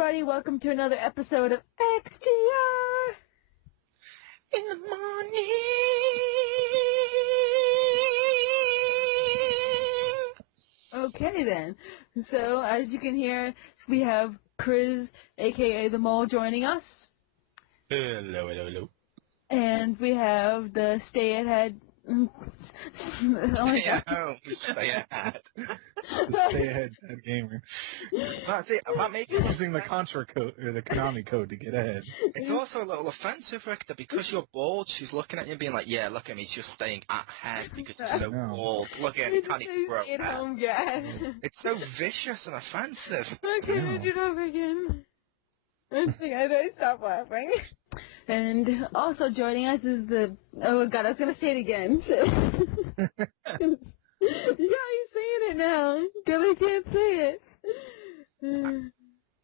everybody, welcome to another episode of XGR In the morning. Okay then, so as you can hear, we have Chris, aka the Mole, joining us. Hello. And we have the stay-at-home... Stay at home. Stay at. Stay-ahead gamer. See, that makes Using the Contra code or the Konami code to get ahead. It's also a little offensive, Rick, that because you're bored, she's looking at you and being like, yeah, look at me, she's staying at head because you're so bored. Look at it, can't even grow stay-at-home guy. It's so vicious and offensive. I can't do that again. I think I stop laughing. And also joining us is the... Oh, God, I was going to say it again. Yeah, he's saying it now. Because I can't say it.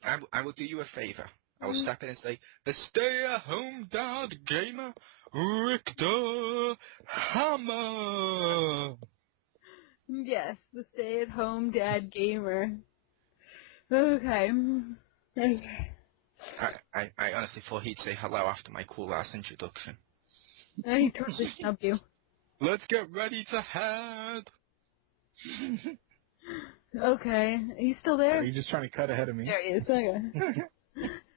I will do you a favor. I will step in and say, the stay-at-home dad gamer, Rick the Hammer. Yes, the stay-at-home dad gamer. Okay. I honestly thought he'd say hello after my cool-ass introduction. I totally snubbed you. Let's get ready to head. Okay, are you still there? Are you just trying to cut ahead of me? There he is, okay.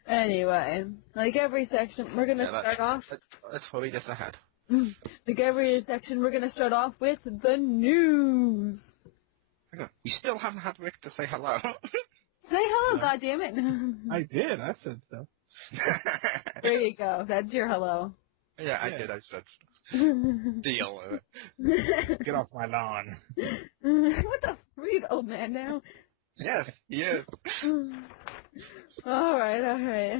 Anyway, like every section, we're going to start off... Let's hurry this ahead. Like every section, we're going to start off with the news. We still haven't had Rick to say hello. Say hello, goddammit. I did. I said so. There you go. That's your hello. Yeah, I did. I said stuff. Deal with it. Get off my lawn. What the? Are you the old man now? Yes, yeah. Alright.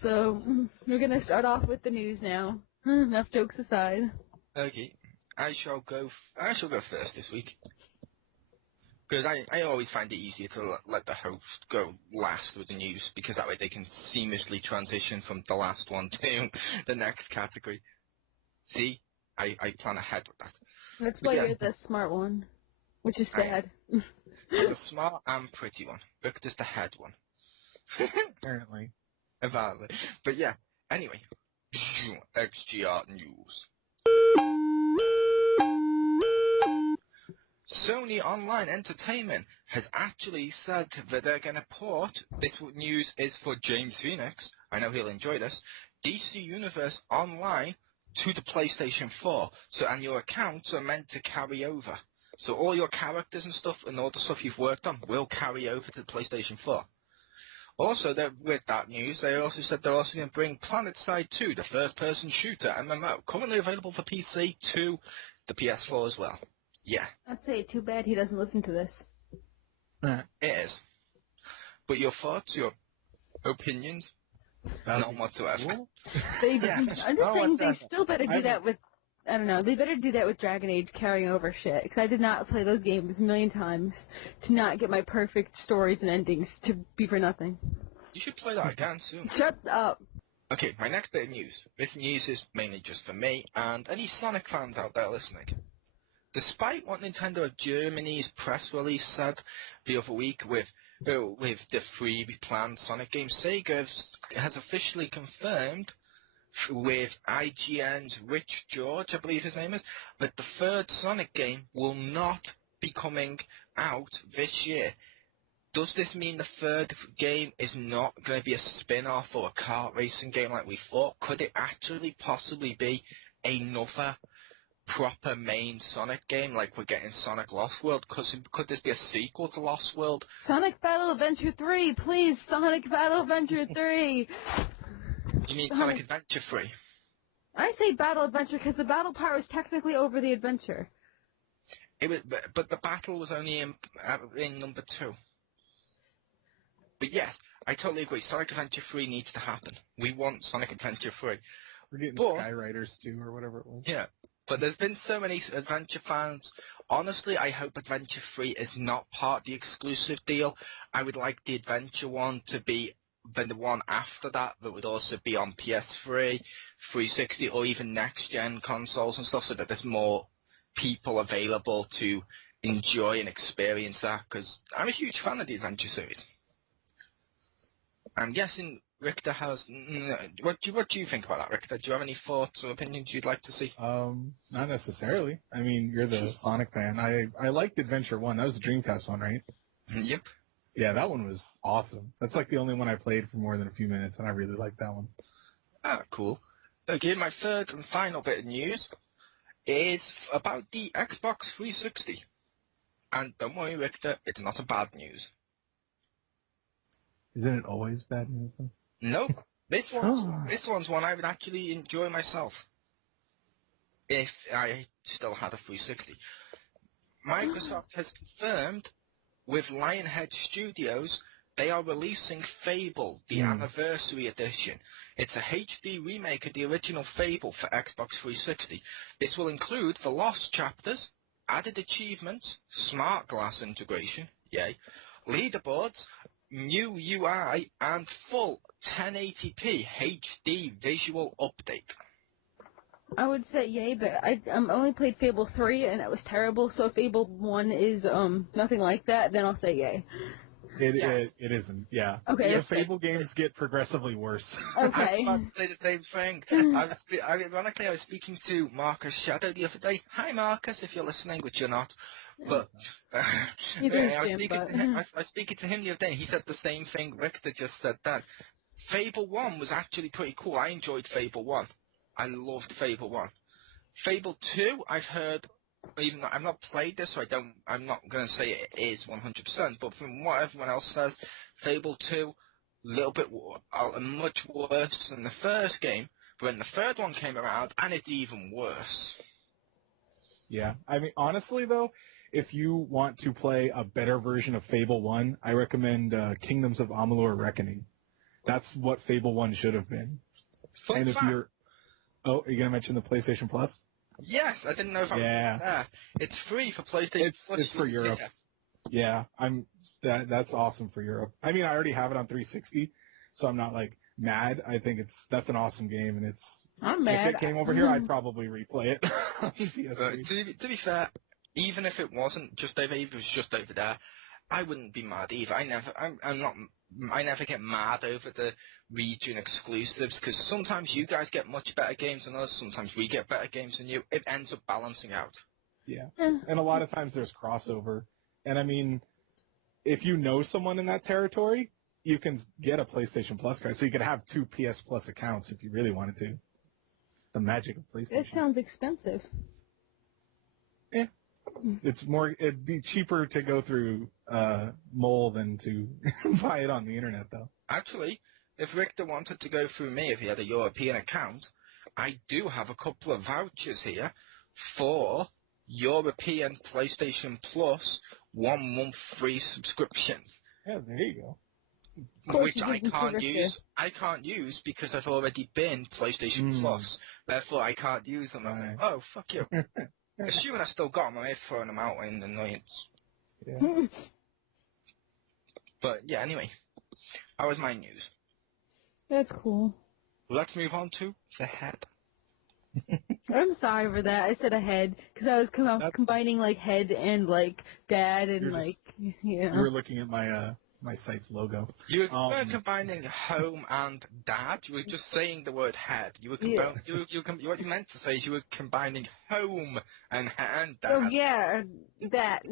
So, we're going to start off with the news now. Enough jokes aside. Okay. I shall go first this week. Because I always find it easier to let the host go last with the news, because that way they can seamlessly transition from the last one to the next category. See? I plan ahead with that. That's why you're the smart one, which is sad. You're the smart and pretty one. Rick is the head one. Apparently. Apparently. But yeah, anyway. XGR News. Sony Online Entertainment has actually said that they're going to port, this news is for James Phoenix, I know he'll enjoy this, DC Universe Online to the PlayStation 4. So, and your accounts are meant to carry over. So all your characters and stuff and all the stuff you've worked on will carry over to the PlayStation 4. Also, with that news, they also said they're also going to bring PlanetSide 2, the first-person shooter MMO, currently available for PC, to the PS4 as well. Yeah. I'd say too bad he doesn't listen to this. It is. But your thoughts, your opinions? None whatsoever. I'm just saying they still better do that with, I don't know, they better do that with Dragon Age carrying over shit. Because I did not play those games a million times to not get my perfect stories and endings to be for nothing. You should play that again soon. Shut up. Okay, my next bit of news. This news is mainly just for me and any Sonic fans out there listening. Despite what Nintendo of Germany's press release said the other week with the three planned Sonic games, Sega has officially confirmed with IGN's Rich George, I believe his name is, that the third Sonic game will not be coming out this year. Does this mean the third game is not going to be a spin-off or a kart racing game like we thought? Could it actually possibly be another proper main Sonic game like we're getting Sonic Lost World? Could this be a sequel to Lost World? Sonic Battle Adventure 3, please, Sonic Battle Adventure 3. You mean Sonic Adventure 3? I say Battle Adventure because the battle part was technically over the adventure. It was, but the battle was only in number 2. But yes, I totally agree. Sonic Adventure 3 needs to happen. We want Sonic Adventure 3. We're getting Skyriders 2 or whatever it was. Yeah. But there's been so many Adventure fans. Honestly, I hope Adventure 3 is not part of the exclusive deal. I would like the Adventure one to be the one after that would also be on PS3, 360, or even next-gen consoles and stuff, so that there's more people available to enjoy and experience that, because I'm a huge fan of the Adventure series. I'm guessing Richter has... What do you think about that, Richter? Do you have any thoughts or opinions you'd like to see? Not necessarily. I mean, you're the Sonic fan. I liked Adventure 1. That was the Dreamcast one, right? Yep. Yeah, that one was awesome. That's like the only one I played for more than a few minutes, and I really liked that one. Ah, cool. Okay, my third and final bit of news is about the Xbox 360. And don't worry, Richter, it's not a bad news. Isn't it always bad news? Nope. This one's one I would actually enjoy myself if I still had a 360. Microsoft has confirmed with Lionhead Studios they are releasing Fable, the Anniversary Edition. It's a HD remake of the original Fable for Xbox 360. This will include the lost chapters, added achievements, smart glass integration, yay, leaderboards, new UI, and full 1080p HD visual update. I would say yay, but I only played Fable 3 and it was terrible, so if Fable 1 is nothing like that, then I'll say yay. It isn't, yeah. Okay. The Fable games get progressively worse. Okay. I was about to say the same thing. Ironically, I was speaking to Marcus Shadow the other day. Hi, Marcus, if you're listening, which you're not. But I was speaking to him the other day, and he said the same thing Richter just said then. Fable 1 was actually pretty cool. I enjoyed Fable 1. I loved Fable 1. Fable 2, I've heard, even though I've not played this, so I'm not going to say it is 100%, but from what everyone else says, Fable 2, much worse than the first game, but then the third one came around, and it's even worse. Yeah, I mean, honestly, though, if you want to play a better version of Fable 1, I recommend Kingdoms of Amalur Reckoning. That's what Fable 1 should have been. And if you're... Oh, are you going to mention the PlayStation Plus? Yes, I didn't know if I was there. It's free for PlayStation Plus. It's for Europe. Yeah, that's awesome for Europe. I mean, I already have it on 360, so I'm not, like, mad. I think that's an awesome game, and I'm mad. If it came over here, I'd probably replay it on PS3. To be fair, even if it wasn't just over, if it was just over there, I wouldn't be mad either. I never get mad over the region exclusives, because sometimes you guys get much better games than us, sometimes we get better games than you. It ends up balancing out. Yeah, and a lot of times there's crossover. And I mean, if you know someone in that territory, you can get a PlayStation Plus card, so you could have 2 PS Plus accounts if you really wanted to. The magic of PlayStation. It sounds expensive. Yeah. It'd be cheaper to go through Mole than to buy it on the internet, though. Actually, if Richter wanted to go through me, if he had a European account, I do have a couple of vouchers here for European PlayStation Plus 1 month free subscriptions. Yeah, there you go. Which I can't use because I've already been PlayStation Plus. Therefore, I can't use them. I was like, oh, fuck you. Assuming I still got them, I may have thrown them out in annoyance. Yeah. But, yeah, anyway. That was my news. That's cool. Let's move on to the head. I'm sorry for that. I said a head, because I was combining, like, head and, like, dad and, You were looking at my my site's logo. You weren't combining home and dad. You were just saying the word head. You were what you meant to say is you were combining home and dad. Oh yeah, that.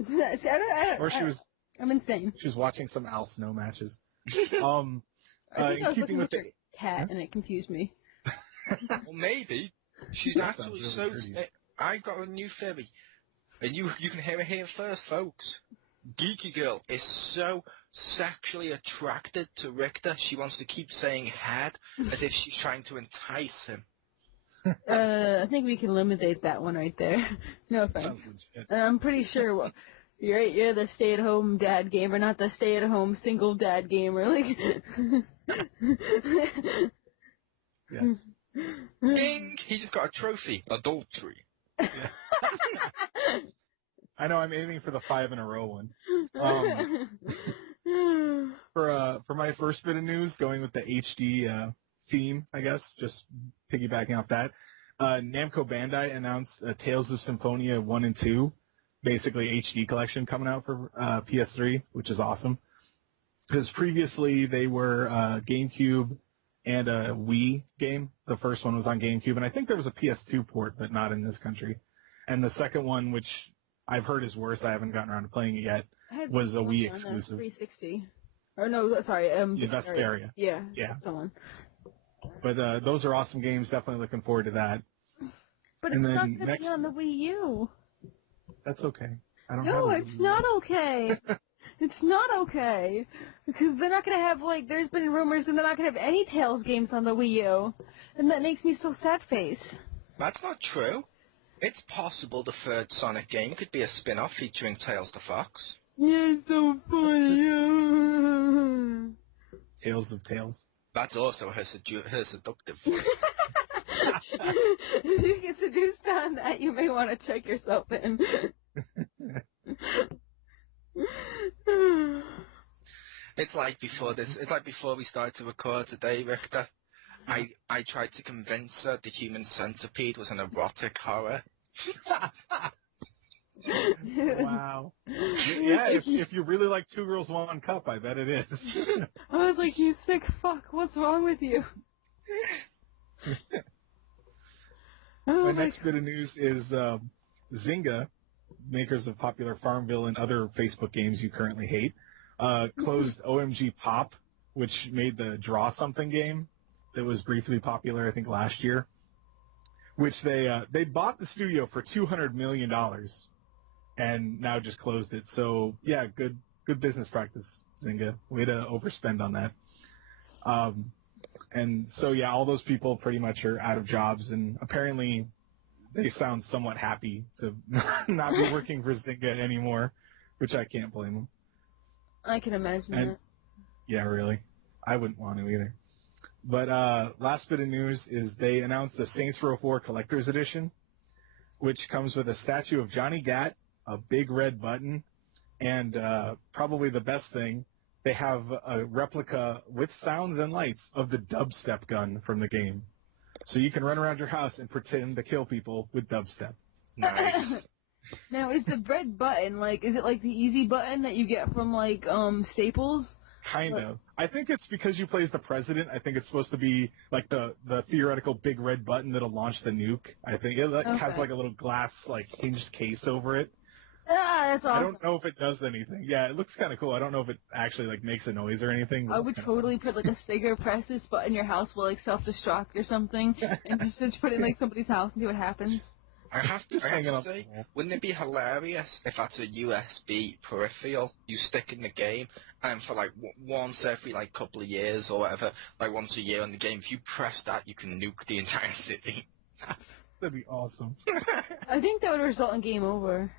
I'm insane. She was watching some Al Snow matches. I think I was looking with at the cat, and it confused me. Well, maybe she's actually really I got a new theory, and you can hear it here first, folks. Geeky Girl is so sexually attracted to Richter, she wants to keep saying head as if she's trying to entice him. I think we can eliminate that one right there. No offense. I'm pretty sure you're the stay-at-home dad gamer, not the stay-at-home single dad gamer. Like, yes. Ding! He just got a trophy. Adultery. Yeah. I know, I'm aiming for the 5 in a row one. For my first bit of news, going with the HD theme, I guess, just piggybacking off that, Namco Bandai announced Tales of Symphonia 1 and 2, basically HD collection coming out for PS3, which is awesome. Because previously they were GameCube and a Wii game. The first one was on GameCube, and I think there was a PS2 port, but not in this country. And the second one, which I've heard is worse, I haven't gotten around to playing it yet, was a Wii exclusive. 360. Or no, sorry, Yeah, Vesperia. Yeah. Someone. But those are awesome games. Definitely looking forward to that. But it's not going to be on the Wii U. That's okay. No, it's not okay. It's not okay. Because they're not going to have, like, there's been rumors and they're not going to have any Tails games on the Wii U. And that makes me so sad face. That's not true. It's possible the third Sonic game could be a spin-off featuring Tails the Fox. Yeah, it's so funny. Tales of Tales. That's also her seductive voice. If you get seduced on that, you may want to check yourself in. It's like before we started to record today, Richter. I tried to convince her the Human Centipede was an erotic horror. Wow. Yeah, if you really like Two Girls, One Cup, I bet it is. I was like, you sick fuck, what's wrong with you? My next bit of news is Zynga, makers of popular Farmville and other Facebook games you currently hate, closed OMG Pop, which made the Draw Something game that was briefly popular, I think, last year, which they bought the studio for $200 million and now just closed it. So, yeah, good business practice, Zynga. Way to overspend on that. And so, yeah, all those people pretty much are out of jobs, and apparently they sound somewhat happy to not be working for Zynga anymore, which I can't blame them. I can imagine that. Yeah, really. I wouldn't want to either. But last bit of news is they announced the Saints Row 4 Collector's Edition, which comes with a statue of Johnny Gat, a big red button, and probably the best thing, they have a replica with sounds and lights of the dubstep gun from the game. So you can run around your house and pretend to kill people with dubstep. Nice. Now, is the red button, is it like the easy button that you get from, Staples? Kind of. I think it's because you play as the president. I think it's supposed to be like the theoretical big red button that'll launch the nuke. I think it has like a little glass hinged case over it. Ah, that's awesome. I don't know if it does anything. Yeah, it looks kind of cool. I don't know if it actually makes a noise or anything. I would totally put a sticker, press this button in your house will self-destruct or something, and just put it in somebody's house and see what happens. I have to say, wouldn't it be hilarious if that's a USB peripheral you stick in the game, and for once every couple of years or whatever, once a year in the game, if you press that, you can nuke the entire city. That'd be awesome. I think that would result in game over.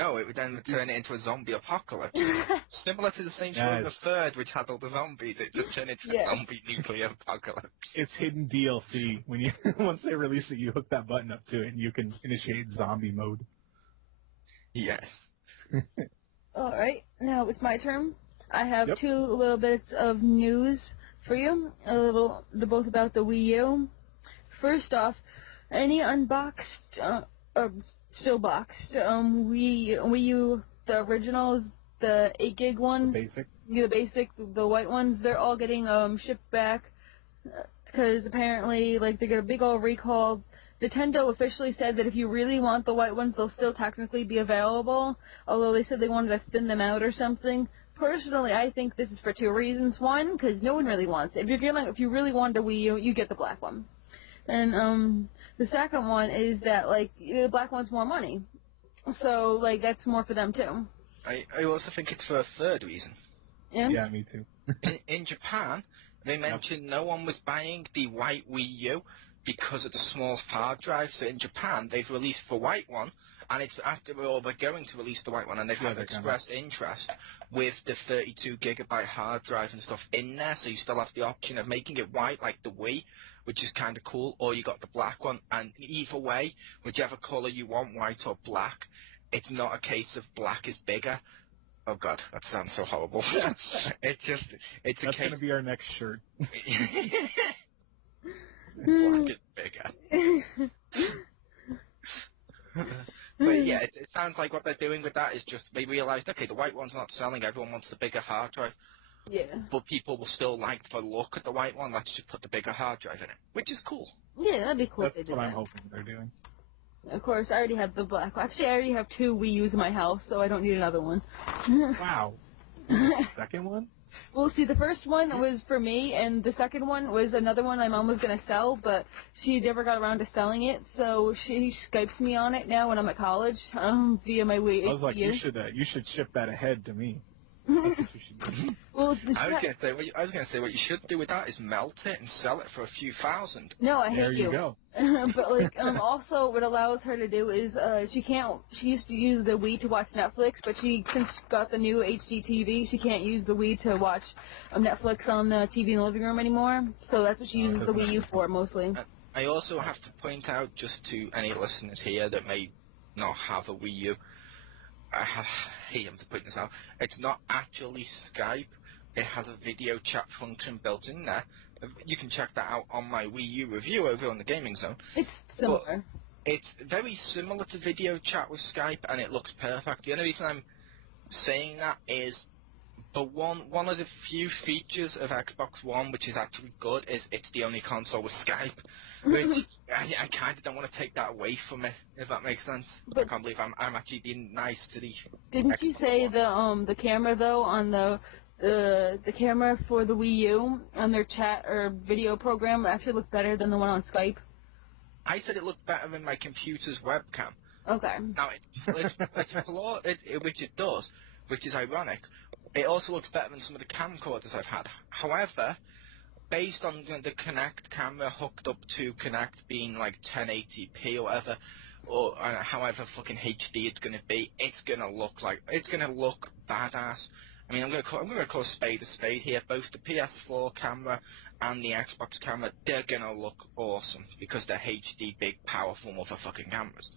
No, it would then turn it into a zombie apocalypse. Similar to the Saints Row the Third, which had all the zombies. It just turned into a zombie nuclear apocalypse. It's hidden DLC. Once they release it, you hook that button up to it, and you can initiate zombie mode. Yes. All right, now it's my turn. I have two little bits of news for you. They're both about the Wii U. First off, any unboxed, still boxed, Wii U, the originals, the 8 gig ones, the basic, the white ones, they're all getting shipped back because apparently they get a big old recall. Nintendo officially said that if you really want the white ones, they'll still technically be available, although they said they wanted to thin them out or something. Personally, I think this is for two reasons. One, because no one really wants it. If you really wanted a Wii U, you get the black one. And the second one is that the black one's more money, so that's more for them too. I also think it's for a third reason. Yeah, me too. in Japan, they mentioned no one was buying the white Wii U because of the small hard drive. So in Japan, they've released the white one, and it's they're going to release the white one, and they've expressed interest with the 32 gigabyte hard drive and stuff in there. So you still have the option of making it white like the Wii, which is kind of cool, or you got the black one. And either way, whichever color you want, white or black, it's not a case of black is bigger. Oh God, that sounds so horrible. It's a That's going to be our next shirt. Black is bigger. But yeah, it sounds like what they're doing with that is just they realised, okay, the white one's not selling, everyone wants the bigger hard drive, Yeah. but people will still like the look of the white one, let's just put the bigger hard drive in it, which is cool. Yeah, that'd be cool if That's they did what I'm that. hoping they're doing. Of course, I already have the black. Actually, I already have 2 Wii U's in my house, so I don't need another one. Wow. The second one? Well, see, the first one was for me, and the second one was another one my mom was going to sell, but she never got around to selling it, so she Skypes me on it now when I'm at college, via my Wii. I was like, you should ship that ahead to me. That's what you should do. Well, I was gonna say what you should do with that is melt it and sell it for a few thousand. No, I hate There you you. go. But like, also what allows her to do is, she used to use the Wii to watch Netflix, but since got the new HD TV, she can't use the Wii to watch Netflix on the TV in the living room anymore. So that's what she uses the Wii U for mostly. I also have to point out, just to any listeners here that may not have a Wii U, I hate him to point this out, it's not actually Skype. It has a video chat function built in there. You can check that out on my Wii U review over on the Gaming Zone. It's similar. But it's very similar to video chat with Skype, and it looks perfect. The only reason I'm saying that is one of the few features of Xbox One which is actually good is it's the only console with Skype, which I kind of don't want to take that away from it, if that makes sense. But I can't believe I'm actually being nice to the didn't you Xbox say One. the camera though on the camera for the Wii U on their chat or video program actually looked better than the one on Skype? I said it looked better than my computer's webcam. Okay. Now, it's flawed, which it does, which is ironic. It also looks better than some of the camcorders I've had. However, based on the Kinect camera hooked up to Kinect being like 1080p or whatever, or however fucking HD it's going to be, it's going to look badass. I mean, I'm going to call a spade here. Both the PS4 camera and the Xbox camera, they're going to look awesome because they're HD, big, powerful motherfucking cameras.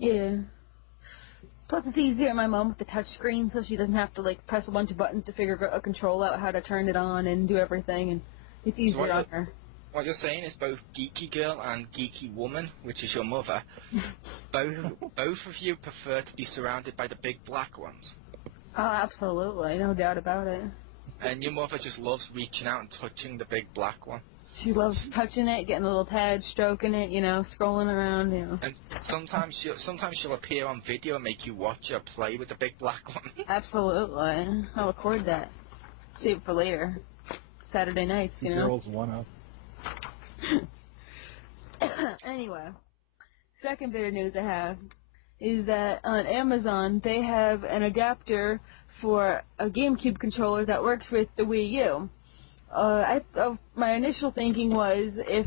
Yeah. Plus it's easier on my mom with the touch screen, so she doesn't have to like press a bunch of buttons to figure a control out how to turn it on and do everything, and it's easier on her. What you're saying is both geeky girl and geeky woman, which is your mother, both of you prefer to be surrounded by the big black ones. Oh, absolutely, no doubt about it. And your mother just loves reaching out and touching the big black one. She loves touching it, getting a little pad, stroking it, scrolling around, And sometimes she'll appear on video and make you watch her play with the big black one. Absolutely. I'll record that. Save it for later. Saturday nights, The girls one up. Anyway, second bit of news I have is that on Amazon they have an adapter for a GameCube controller that works with the Wii U. My initial thinking was if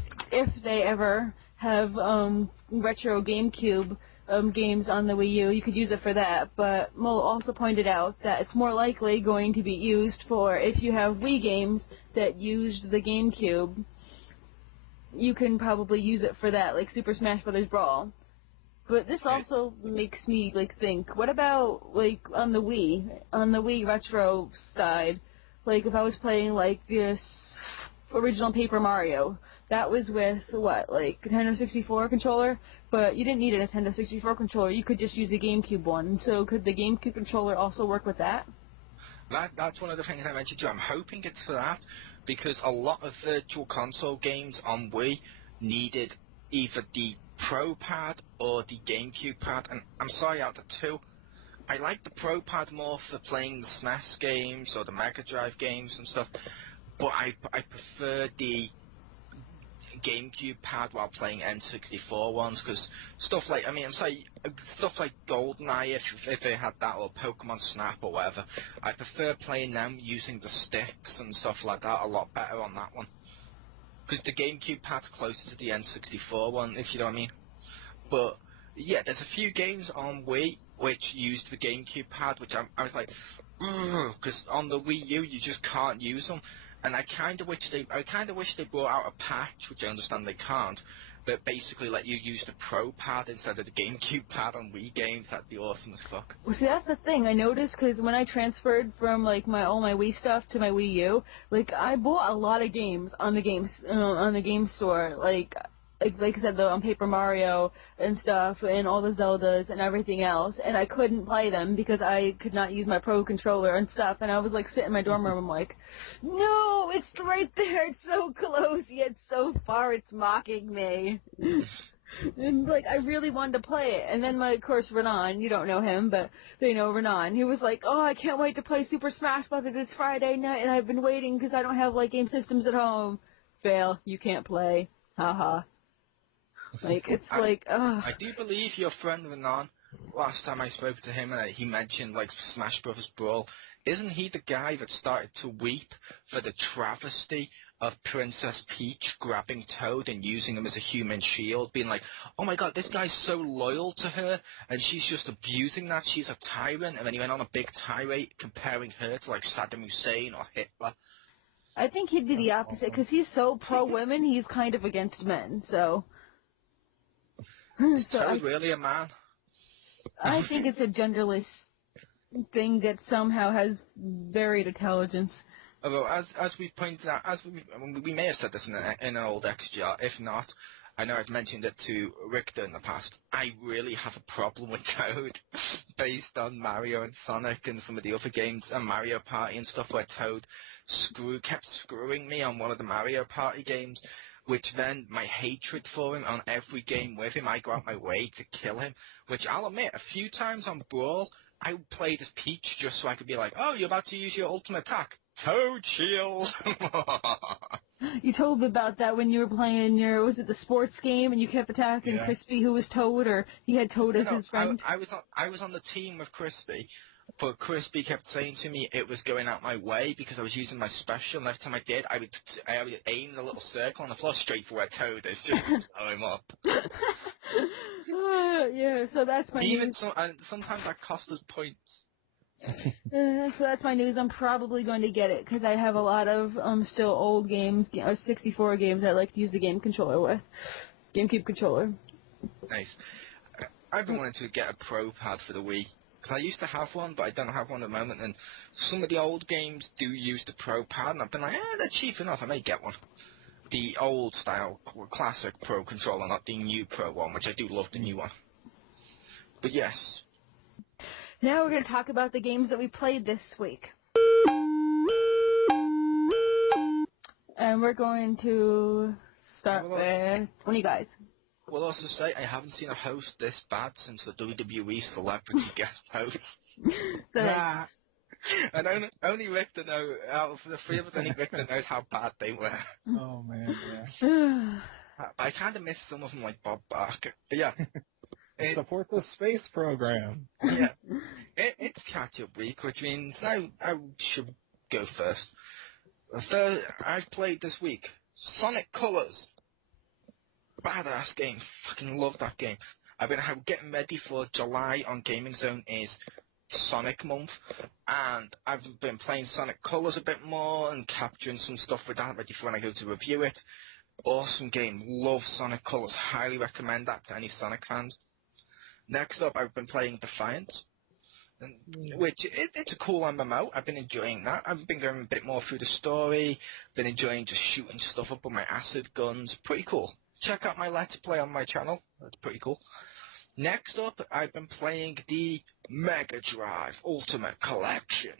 they ever have retro GameCube games on the Wii U, you could use it for that. But Mo also pointed out that it's more likely going to be used for if you have Wii games that used the GameCube. You can probably use it for that, like Super Smash Bros. Brawl. But this also makes me think, what about on the Wii retro side? Like, if I was playing, this original Paper Mario, that was with, Nintendo 64 controller? But you didn't need a Nintendo 64 controller, you could just use the GameCube one. So could the GameCube controller also work with that? That's one of the things I mentioned too. I'm hoping it's for that, because a lot of Virtual Console games on Wii needed either the Pro Pad or the GameCube pad, and I'm sorry, out of the two, I like the Pro Pad more for playing the SNES games or the Mega Drive games and stuff, but I prefer the GameCube pad while playing N64 ones, because stuff like GoldenEye, if they had that, or Pokemon Snap or whatever, I prefer playing them using the sticks and stuff like that a lot better on that one. Because the GameCube pad's closer to the N64 one, if you know what I mean. But yeah, there's a few games on Wii which used the GameCube pad, which I was like, because on the Wii U you just can't use them, and I kind of wish they brought out a patch, which I understand they can't, but basically let you use the Pro Pad instead of the GameCube pad on Wii games. That'd be awesome as fuck. Well, see, that's the thing I noticed, because when I transferred from all my Wii stuff to my Wii U, I bought a lot of games on the game store, like I said, on Paper Mario and stuff, and all the Zeldas and everything else, and I couldn't play them because I could not use my Pro Controller and stuff, and I was like sitting in my dorm room, I'm like, no, it's right there, it's so close, yet so far, it's mocking me. And, like, I really wanted to play it. And then, of course, Renan, you don't know him, but they know Renan. He was like, oh, I can't wait to play Super Smash Bros. It's Friday night, and I've been waiting because I don't have, like, game systems at home. Fail. You can't play. Haha. Like, it's like, ugh. I do believe your friend Renan, last time I spoke to him, he mentioned, like, Smash Bros. Brawl. Isn't he the guy that started to weep for the travesty of Princess Peach grabbing Toad and using him as a human shield, being like, oh my god, this guy's so loyal to her, and she's just abusing that, she's a tyrant, and then he went on a big tirade comparing her to, like, Saddam Hussein or Hitler. I think he'd be the opposite, because he's so pro-women, he's kind of against men, so... Is Toad really a man? I think it's a genderless thing that somehow has varied intelligence. Although, as we pointed out, we may have said this in an old XGR, if not, I know I've mentioned it to Richter in the past, I really have a problem with Toad, based on Mario and Sonic and some of the other games, and Mario Party and stuff, where Toad kept screwing me on one of the Mario Party games, which then my hatred for him on every game with him, I go out my way to kill him, which I'll admit, a few times on Brawl, I played as Peach just so I could be like, oh, you're about to use your ultimate attack. Toad shield! You told me about that when you were playing was it the sports game, and you kept attacking Crispy, who was Toad, or he had Toad as his friend? I was on the team with Crispy, but Crispy kept saying to me it was going out my way because I was using my special, and every time I did, I would aim the little circle on the floor straight for where Toad is, just to blow him up. Yeah, so that's my news. And sometimes that cost us points. So that's my news. I'm probably going to get it because I have a lot of still old games, 64 games I like to use the GameCube controller. Nice. I've been wanting to get a Pro Pad for the Wii because I used to have one, but I don't have one at the moment. And some of the old games do use the Pro Pad, and I've been like, they're cheap enough. I may get one. The old style classic Pro controller, not the new Pro one, which I do love the new one. But yes. Now we're going to talk about the games that we played this week. And we're going to start with one of you guys. We'll also say I haven't seen a host this bad since the WWE celebrity guest host. And only Richter knows, out of the three of us, only Richter knows how bad they were. Oh, man, yeah. I kind of miss some of them, like Bob Barker. But yeah. Support the space program. Yeah. It's catch-up week, which means I should go first. I've played this week Sonic Colors. Badass game. Fucking love that game. I've been getting ready for July on Gaming Zone is Sonic month, and I've been playing Sonic Colors a bit more and capturing some stuff with that ready for when I go to review it. Awesome game. Love Sonic Colors. Highly recommend that to any Sonic fans. Next up, I've been playing Defiance, which it's a cool MMO. I've been enjoying that. I've been going a bit more through the story. Been enjoying just shooting stuff up with my acid guns. Pretty cool. Check out my Let's Play on my channel. That's pretty cool. Next up, I've been playing the Mega Drive Ultimate Collection,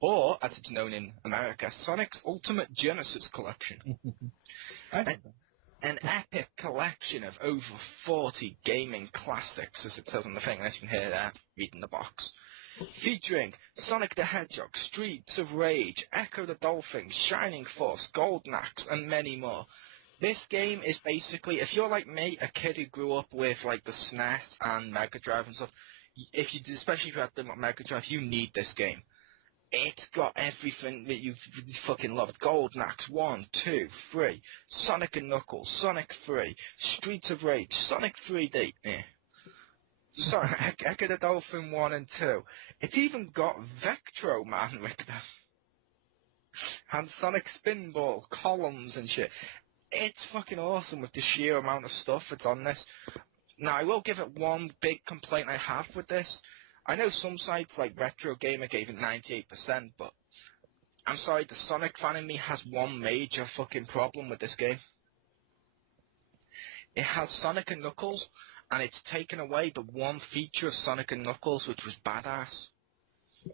or as it's known in America, Sonic's Ultimate Genesis Collection. An epic collection of over 40 gaming classics, as it says on the thing, as you can hear there, reading the box. Featuring Sonic the Hedgehog, Streets of Rage, Echo the Dolphin, Shining Force, Golden Axe, and many more. This game is basically, if you're like me, a kid who grew up with like the SNES and Mega Drive and stuff, especially if you have the Mega Drive, you need this game. It's got everything that you fucking loved. Golden Axe 1, 2, 3, Sonic and Knuckles, Sonic 3, Streets of Rage, Sonic 3D, Sonic, Echo the Dolphin 1 and 2. It's even got Vectro Man with them. And Sonic Spinball, columns and shit. It's fucking awesome with the sheer amount of stuff that's on this. Now, I will give it one big complaint I have with this. I know some sites like Retro Gamer gave it 98%, but I'm sorry, the Sonic fan in me has one major fucking problem with this game. It has Sonic and Knuckles, and it's taken away the one feature of Sonic and Knuckles, which was badass.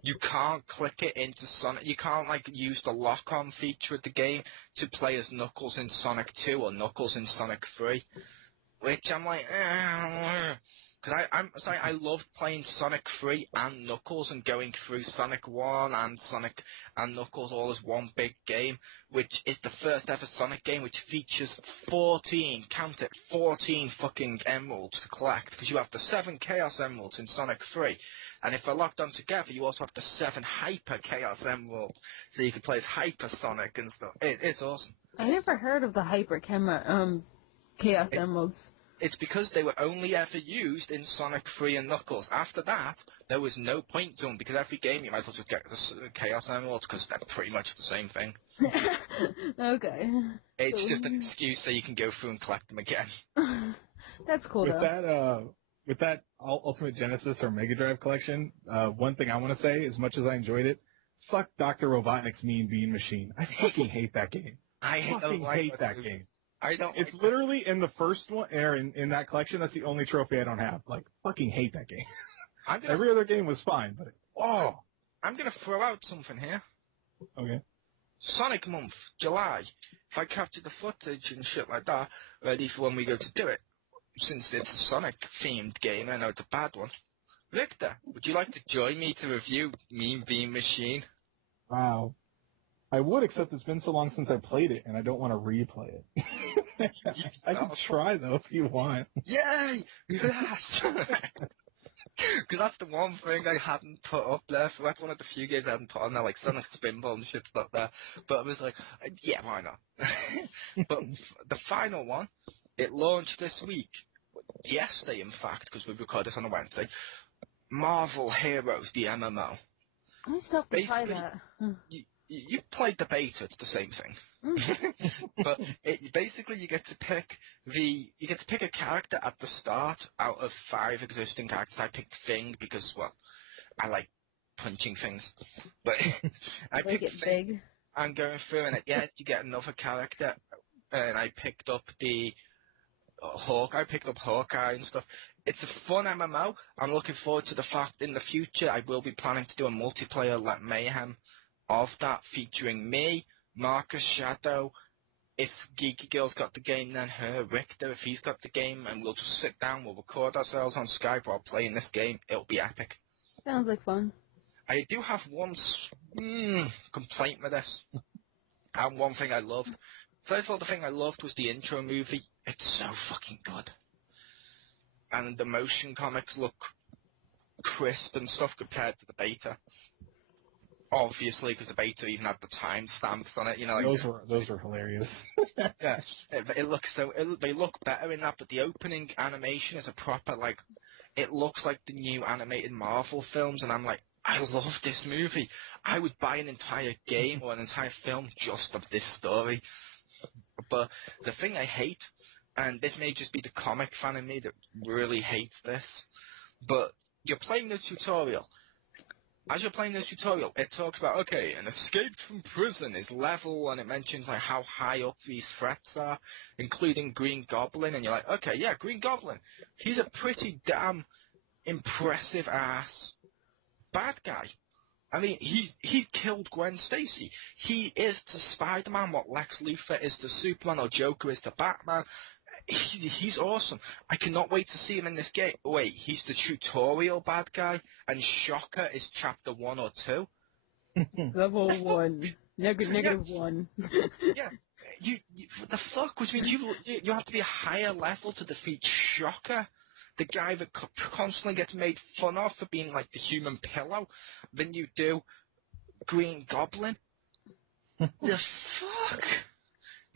You can't click it into Sonic. You can't like use the lock-on feature of the game to play as Knuckles in Sonic 2 or Knuckles in Sonic 3. Which I'm like, because I'm sorry, I loved playing Sonic 3 and Knuckles and going through Sonic 1 and Sonic and Knuckles all as one big game, which is the first ever Sonic game which features 14, count it, 14 fucking emeralds to collect, because you have the 7 Chaos Emeralds in Sonic 3, and if they're locked on together, you also have the 7 Hyper Chaos Emeralds, so you can play as Hyper Sonic and stuff. It's awesome. I never heard of the Chaos Emeralds. It's because they were only ever used in Sonic 3 and Knuckles. After that, there was no point to them, because every game you might as well just get the Chaos Emeralds, because they're pretty much the same thing. Okay. It's just an excuse so you can go through and collect them again. That's cool, though. With that Ultimate Genesis or Mega Drive collection, one thing I want to say, as much as I enjoyed it, fuck Dr. Robotnik's Mean Bean Machine. I fucking hate that game. I hate that game. I don't. It's literally in the first one, or in that collection. That's the only trophy I don't have. Like, fucking hate that game. Every other game was fine, but I'm gonna throw out something here. Okay. Sonic Month, July. If I capture the footage and shit like that, ready for when we go to do it. Since it's a Sonic themed game, I know it's a bad one. Victor, would you like to join me to review Mean Bean Machine? Wow. I would, except it's been so long since I played it, and I don't want to replay it. I can try, though, if you want. Yay! Yes! Because that's the one thing I hadn't put up there. So that's one of the few games I hadn't put on there, like Sonic Spinball and shit's not there. But I was like, yeah, why not? But the final one, it launched this week. Yesterday, in fact, because we record this on a Wednesday. Marvel Heroes, the MMO. I still have to try that. You played the beta, it's the same thing. But basically you get to pick a character at the start out of 5 existing characters. I picked Thing because, well, I like punching things. But I picked Thing. Big. I'm going through, and at the end you get another character, and I picked up the Hawkeye. I picked up Hawkeye and stuff. It's a fun MMO. I'm looking forward to the fact in the future I will be planning to do a multiplayer like Mayhem of that, featuring me, Marcus Shadow, if Geeky Girl's got the game, then her, Richter, if he's got the game, and we'll just sit down, we'll record ourselves on Skype while playing this game. It'll be epic. Sounds like fun. I do have one complaint with this, and one thing I loved. First of all, the thing I loved was the intro movie. It's so fucking good. And the motion comics look crisp and stuff compared to the beta. Obviously, because the beta even had the timestamps on it, you know. Like, those were hilarious. Yeah, it looks so. They look better in that, but the opening animation is a proper like. It looks like the new animated Marvel films, and I'm like, I love this movie. I would buy an entire game or an entire film just of this story. But the thing I hate, and this may just be the comic fan in me that really hates this, but you're playing the tutorial. As you're playing the tutorial, it talks about, okay, an escaped from prison is level, and it mentions like how high up these threats are, including Green Goblin, and you're like, okay, yeah, Green Goblin. He's a pretty damn impressive ass bad guy. I mean, he killed Gwen Stacy. He is to Spider-Man what Lex Luthor is to Superman or Joker is to Batman. He's awesome. I cannot wait to see him in this game. Wait, he's the tutorial bad guy, and Shocker is chapter 1 or 2? Level 1. Negative 1. Yeah. You the fuck? Which means you have to be a higher level to defeat Shocker, the guy that constantly gets made fun of for being like the human pillow, than you do Green Goblin. The fuck?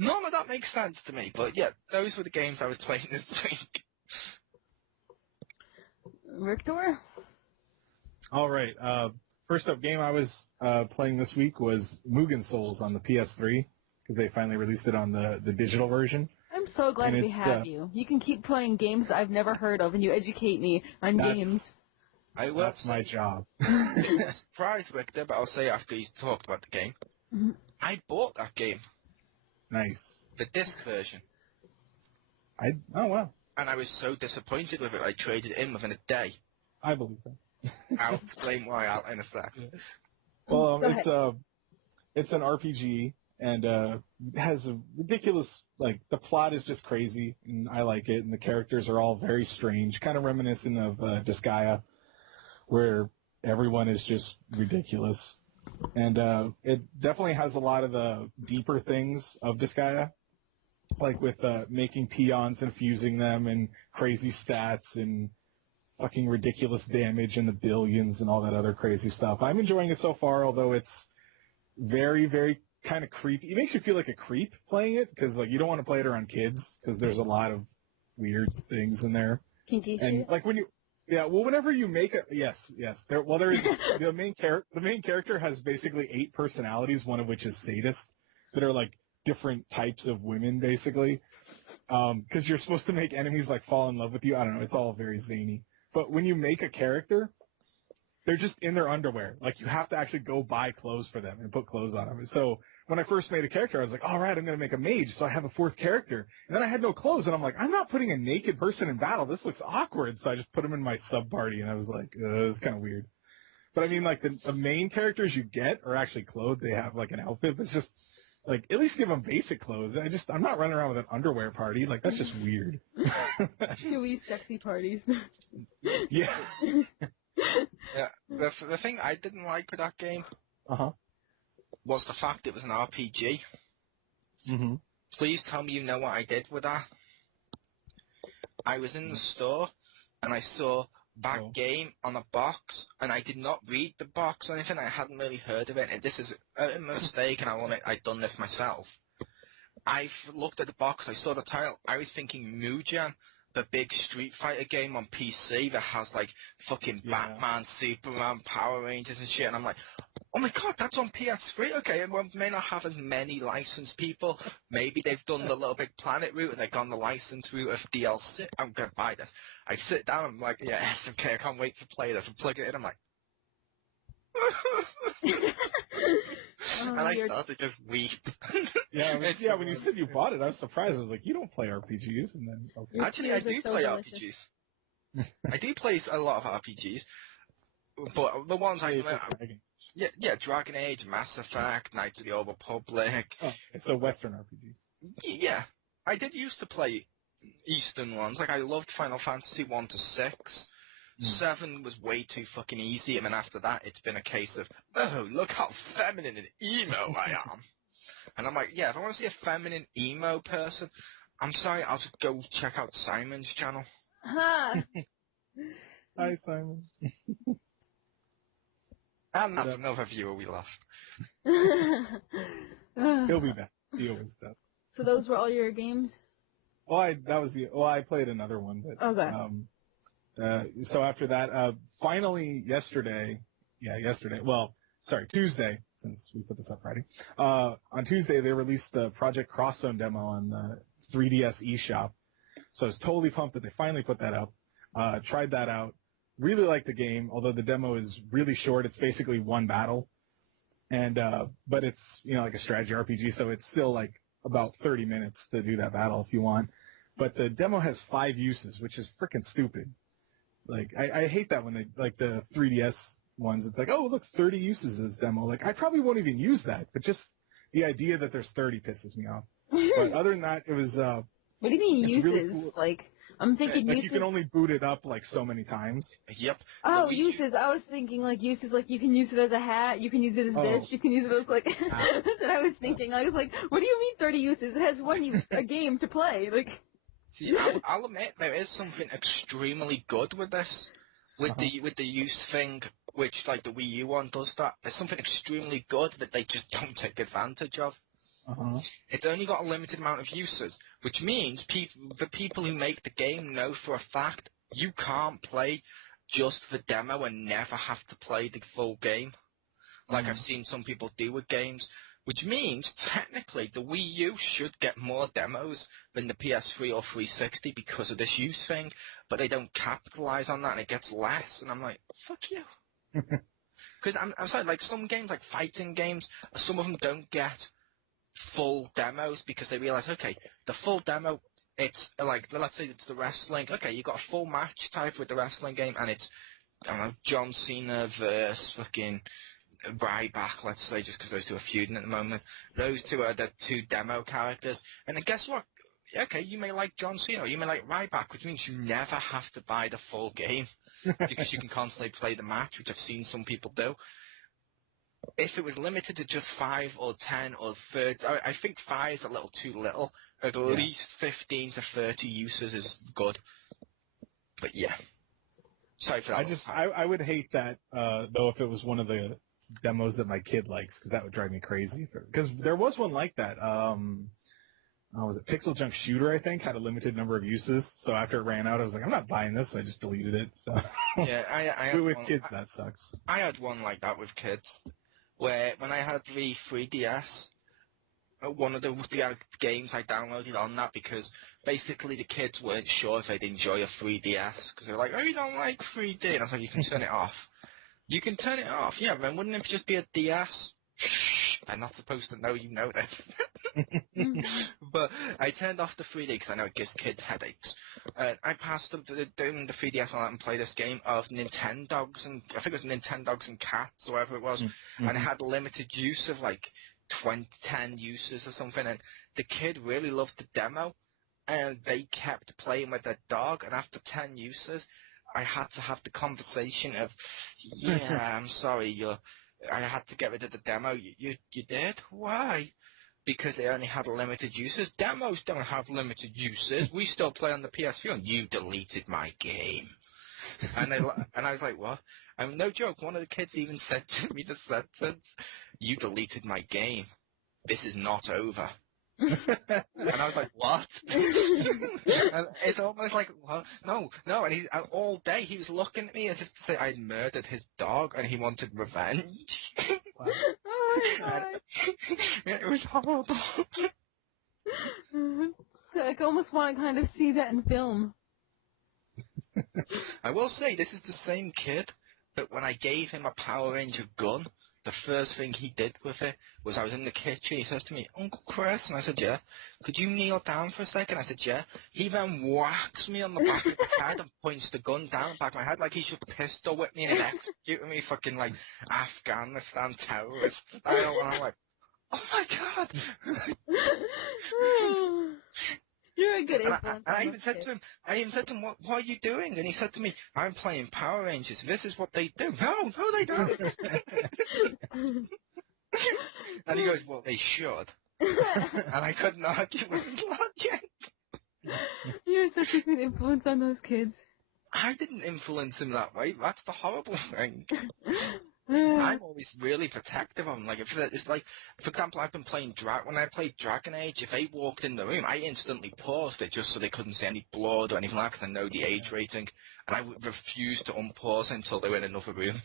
None of that makes sense to me, but yeah, those were the games I was playing this week. Victor? All right. First up game I was playing this week was Mugen Souls on the PS3, because they finally released it on the digital version. I'm so glad we have you. You can keep playing games I've never heard of, and you educate me on games. That's my job. It was a surprise, Victor, but I'll say after he's talked about the game. I bought that game. Nice. The disc version. Oh, wow. And I was so disappointed with it, I traded it in within a day. I believe that. I'll explain why out in a sec. Yeah. Well, Go ahead. it's an RPG, and it has a ridiculous, like, the plot is just crazy, and I like it, and the characters are all very strange, kind of reminiscent of Disgaea, where everyone is just ridiculous. And it definitely has a lot of the deeper things of Disgaea, like with making peons and fusing them, and crazy stats, and fucking ridiculous damage in the billions and all that other crazy stuff. I'm enjoying it so far, although it's very, very kind of creepy. It makes you feel like a creep playing it, because like you don't want to play it around kids, because there's a lot of weird things in there. Kinky And shit. like whenever you make it, yes. There is the main character has basically 8 personalities, one of which is sadist, that are like different types of women, basically. Because you're supposed to make enemies like fall in love with you. I don't know. It's all very zany. But when you make a character, they're just in their underwear. Like, you have to actually go buy clothes for them and put clothes on them. So when I first made a character, I was like, all right, I'm going to make a mage, so I have a 4th character. And then I had no clothes, and I'm like, I'm not putting a naked person in battle. This looks awkward. So I just put them in my sub-party, and I was like, it was kind of weird. But I mean, like, the main characters you get are actually clothed. They have, like, an outfit. But it's just, like, at least give them basic clothes. I'm not running around with an underwear party. Like, that's just weird. Chewy, sexy parties. Yeah. Yeah, the thing I didn't like with that game Uh-huh. was the fact it was an RPG. Mm-hmm. Please tell me you know what I did with that. I was in the store, and I saw that game on a box, and I did not read the box or anything. I hadn't really heard of it, and this is a mistake, and I'd done this myself. I looked at the box, I saw the title, I was thinking Mugen, the big Street Fighter game on PC that has like fucking Batman, Superman, Power Rangers and shit, and I'm like, oh my god, that's on PS3, okay, it may not have as many licensed people, maybe they've done the Little Big Planet route and they've gone the license route of DLC, I'm gonna buy this. I sit down, I'm like, yes, okay, I can't wait to play this, and plug it in, I'm like, and I started to just weep. Yeah, when you said you bought it, I was surprised. I was like, you don't play RPGs, and then okay. Actually, I do play RPGs. I do play a lot of RPGs, but the ones yeah, Dragon Age, Mass Effect, Knights of the Old Republic. Oh, so Western RPGs. Yeah, I did used to play Eastern ones. Like I loved Final Fantasy 1 to 6. 7 was way too fucking easy, and then after that, it's been a case of, oh, look how feminine and emo I am. And I'm like, yeah, if I want to see a feminine emo person, I'm sorry, I'll just go check out Simon's channel. Huh. Hi, Simon. And that's another viewer we lost. He'll be back. He always does. So those were all your games? I played another one, but okay. So after that, finally Tuesday, since we put this up Friday. On Tuesday, they released the Project Crosszone demo on the 3DS eShop. So I was totally pumped that they finally put that up. Tried that out. Really liked the game, although the demo is really short. It's basically one battle. And, but it's, like a strategy RPG, so it's still like about 30 minutes to do that battle if you want. But the demo has 5 uses, which is freaking stupid. Like, I hate that when they, like the 3DS ones, it's like, oh, look, 30 uses of this demo. Like, I probably won't even use that, but just the idea that there's 30 pisses me off. But other than that, it was, what do you mean uses? Really cool. Like, I'm thinking like uses. You can only boot it up, like, so many times. Yep. Oh, uses. I was thinking, like, uses, like, you can use it as a hat, you can use it as this, you can use it as, like, that's what I was thinking. I was like, what do you mean 30 uses? It has one use, a game to play. Like, see, I'll admit there is something extremely good with this, with the use thing, which like the Wii U one does that. There's something extremely good that they just don't take advantage of. It's only got a limited amount of uses, which means the people who make the game know for a fact you can't play just the demo and never have to play the full game, like I've seen some people do with games. Which means, technically, the Wii U should get more demos than the PS3 or 360 because of this use thing, but they don't capitalize on that and it gets less, and I'm like, fuck you. Because I'm sorry, like some games, like fighting games, some of them don't get full demos because they realize, okay, the full demo, it's like, let's say it's the wrestling. Okay, you got a full match type with the wrestling game, and it's, I don't know, John Cena versus fucking Ryback, let's say, just because those two are feuding at the moment. Those two are the two demo characters. And then guess what? Okay, you may like John Cena, or you may like Ryback, which means you never have to buy the full game because you can constantly play the match, which I've seen some people do. If it was limited to just 5 or 10 or 30, I think 5 is a little too little. At least 15 to 30 uses is good. But yeah. Sorry for that. I would hate that, though, if it was one of the demos that my kid likes, because that would drive me crazy. Because there was one like that. Was it Pixel Junk Shooter, I think, had a limited number of uses. So after it ran out, I was like, I'm not buying this. So I just deleted it. So yeah, with kids, that sucks. I had one like that with kids, where when I had the 3DS, one of the games I downloaded on that because basically the kids weren't sure if they'd enjoy a 3DS because they were like, oh, you don't like 3D. And I was like, you can turn it off. You can turn it off. Yeah, then wouldn't it just be a DS? Shh, they're not supposed to know you know this. But I turned off the 3D because I know it gives kids headaches. I passed them doing the 3DS on that and played this game of Nintendogs and I think it was Nintendogs and Cats or whatever it was, and it had limited use of like 10 uses or something, and the kid really loved the demo, and they kept playing with their dog, and after 10 uses, I had to have the conversation of, yeah, I'm sorry, I had to get rid of the demo. You did? Why? Because they only had limited uses. Demos don't have limited uses. We still play on the PS3, and you deleted my game. And I was like, what? No joke, one of the kids even said to me the sentence, you deleted my game. This is not over. And I was like, what? And it's almost like, well, no. And all day he was looking at me as if to say I'd murdered his dog and he wanted revenge. Wow. Oh my God. It was horrible. I almost want to kind of see that in film. I will say, this is the same kid, but when I gave him a Power Ranger gun, the first thing he did with it was I was in the kitchen, he says to me, Uncle Chris, and I said, yeah, could you kneel down for a second? I said, yeah. He then whacks me on the back of the head and points the gun down the back of my head like he should pistol whip me and execute me fucking like Afghanistan terrorist style, and I'm like, oh my God. You're a good influence. And I even said to him, what are you doing? And he said to me, I'm playing Power Rangers. This is what they do. No, they don't. And he goes, well, they should. And I couldn't argue with his logic. You're such a good influence on those kids. I didn't influence him that way. That's the horrible thing. I'm always really protective of them. Like, if it's like, for example, I've been playing when I played Dragon Age, if they walked in the room, I instantly paused it just so they couldn't see any blood or anything like that because I know the age rating, and I would refuse to unpause until they were in another room.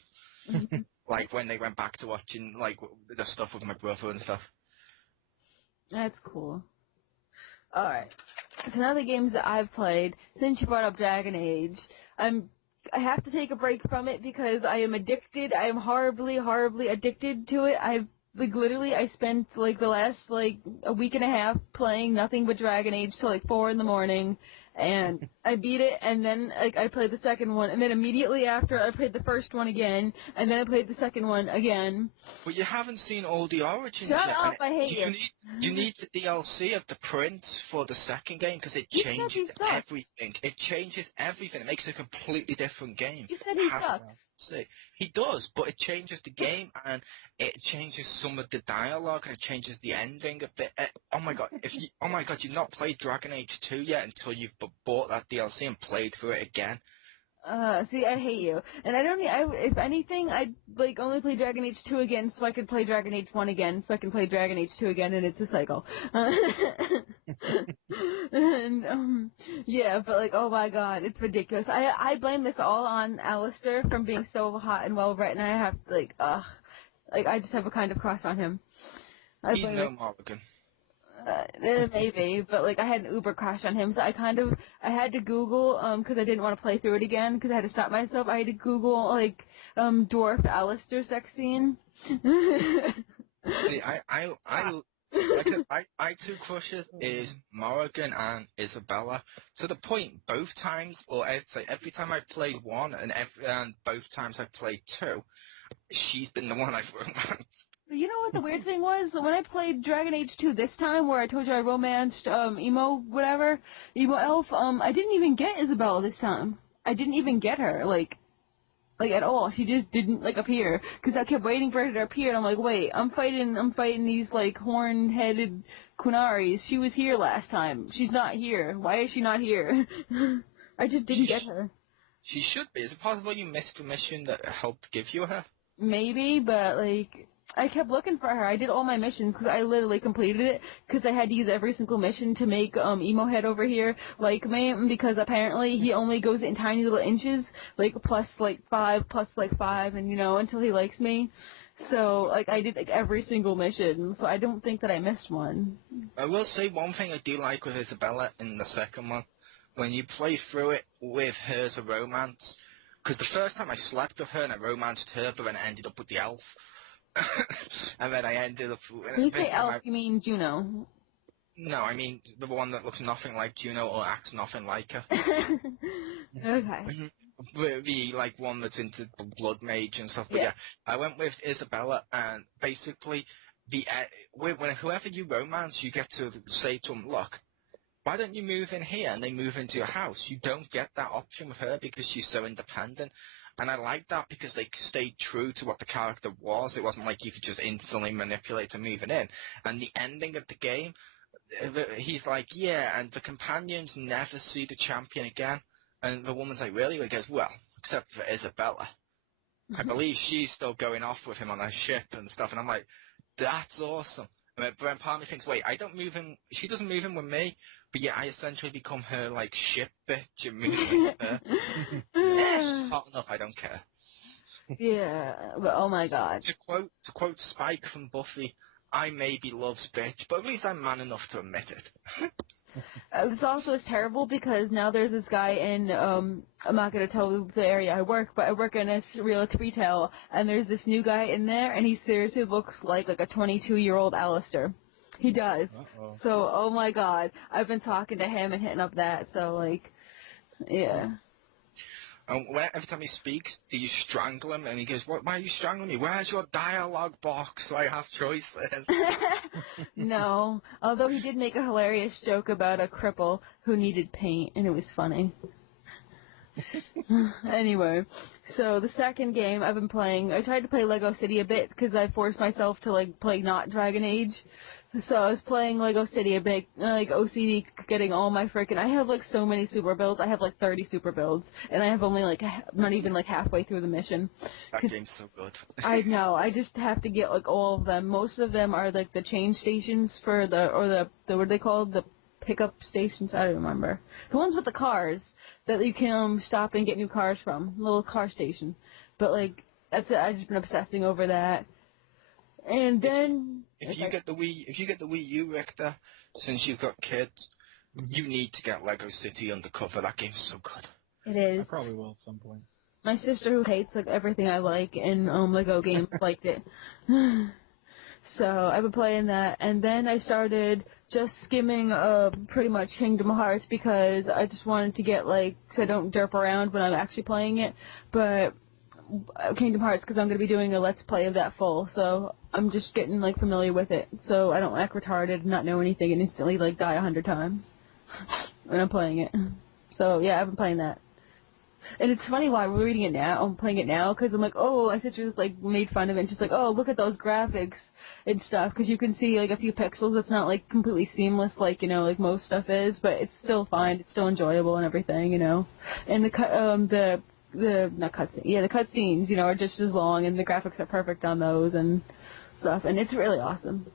Like when they went back to watching like the stuff with my brother and stuff. That's cool. Alright. So now the games that I've played, since you brought up Dragon Age, I have to take a break from it because I am addicted. I am horribly, horribly addicted to it. I spent like the last like a week and a half playing nothing but Dragon Age till like 4 in the morning, and I beat it, and then like I played the second one, and then immediately after I played the first one again, and then I played the second one again. But you haven't seen all the origins Shut yet. up! I hate you. You need the DLC of the prints for the second game because it changes everything. It changes everything. It makes it a completely different game. You said he sucks. See, he does, but it changes the game and it changes some of the dialogue and it changes the ending a bit. Oh my god, you've not played Dragon Age 2 yet until you've bought that DLC and played through it again. See, I hate you. And if anything, I'd, like, only play Dragon Age 2 again so I could play Dragon Age 1 again, so I can play Dragon Age 2 again, and it's a cycle. And, yeah, but, like, oh my god, it's ridiculous. I blame this all on Alistair from being so hot and well-read, and I have, like, I just have a kind of crush on him. He's no Morrigan. Maybe, but like I had an uber crush on him, so I had to Google, because I didn't want to play through it again, because I had to stop myself. I had to Google like dwarf Alistair sex scene. See, Like my two crushes is Morrigan and Isabella. To the point, both times, or I'd say every time I played one, and both times I played two, she's been the one I've romanced. You know what the weird thing was? When I played Dragon Age 2 this time, where I told you I romanced, emo elf, I didn't even get Isabella this time. I didn't even get her, like at all. She just didn't, like, appear. Because I kept waiting for her to appear, and I'm like, wait, I'm fighting these, like, horn-headed Quinaris. She was here last time. She's not here. Why is she not here? I just didn't get her. She should be. Is it possible you missed a mission that helped give you her? Maybe, but, like, I kept looking for her. I did all my missions because I literally completed it because I had to use every single mission to make Emo Head over here like me, because apparently he only goes in tiny little inches, like plus like 5, and until he likes me. So like I did like every single mission, so I don't think that I missed one. I will say one thing I do like with Isabella in the second one, when you play through it with her as a romance, because the first time I slept with her and I romanced her, but then I ended up with the elf. And then I ended up... When you say elf, you mean Juno? No, I mean the one that looks nothing like Juno or acts nothing like her. Okay. The like one that's into blood mage and stuff. But yeah, I went with Isabella, and basically when whoever you romance, you get to say to them, look, why don't you move in here? And they move into your house. You don't get that option with her because she's so independent. And I like that because they stayed true to what the character was. It wasn't like you could just instantly manipulate her moving in. And the ending of the game, he's like, yeah, and the companions never see the champion again. And the woman's like, really? He goes, well, except for Isabella. I believe she's still going off with him on her ship and stuff. And I'm like, that's awesome. But then part of me thinks, wait, I don't move in, she doesn't move in with me, but yet I essentially become her, like, ship bitch and move in with her. She's hot enough, I don't care. Yeah, but oh my god. To quote Spike from Buffy, I may be love's bitch, but at least I'm man enough to admit it. This also is terrible because now there's this guy in, I'm not going to tell the area I work, but I work in a realty retail, and there's this new guy in there, and he seriously looks like a 22-year-old Alistair. He does. Uh-oh. So, oh my god, I've been talking to him and hitting up that, so like, yeah. Every time he speaks, do you strangle him? And he goes, "What? Why are you strangling me? Where's your dialogue box so I have choices?" No, although he did make a hilarious joke about a cripple who needed paint, and it was funny. Anyway, so the second game I've been playing, I tried to play Lego City a bit because I forced myself to like play not Dragon Age. So I was playing Lego City a bit, like OCD, getting all my frickin'. I have like so many super builds. I have like 30 super builds, and I have only like not even like halfway through the mission. That game's so good. I know. I just have to get like all of them. Most of them are like the change stations for the what are they called? The pickup stations. I don't remember. The ones with the cars that you can stop and get new cars from. Little car station. But like that's it. I've just been obsessing over that. And then if you get the Wii U, Richter, since you've got kids, you need to get Lego City Undercover. That game's so good. It is. I probably will at some point. My sister, who hates like everything I like in Lego games, liked it. So I've been playing that, and then I started just skimming pretty much Kingdom Hearts because I just wanted to get like so I don't derp around when I'm actually playing it, but. Kingdom Hearts because I'm going to be doing a Let's Play of that full, so I'm just getting like familiar with it, so I don't act retarded and not know anything and instantly like die 100 times when I'm playing it. So yeah, I've been playing that. And it's funny why we're reading it now, I'm playing it now, because I'm like, oh, my sister just like made fun of it, and she's like, oh, look at those graphics and stuff, because you can see like a few pixels, it's not like completely seamless like, like most stuff is, but it's still fine, it's still enjoyable and everything, and the cutscenes, are just as long, and the graphics are perfect on those and stuff, and it's really awesome.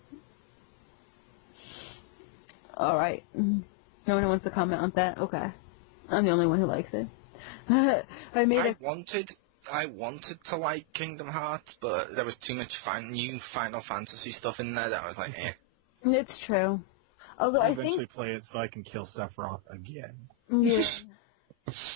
All right, no one wants to comment on that. Okay, I'm the only one who likes it. I wanted to like Kingdom Hearts, but there was too much new Final Fantasy stuff in there that I was like, eh. It's true. Although I'll eventually play it so I can kill Sephiroth again. Yeah.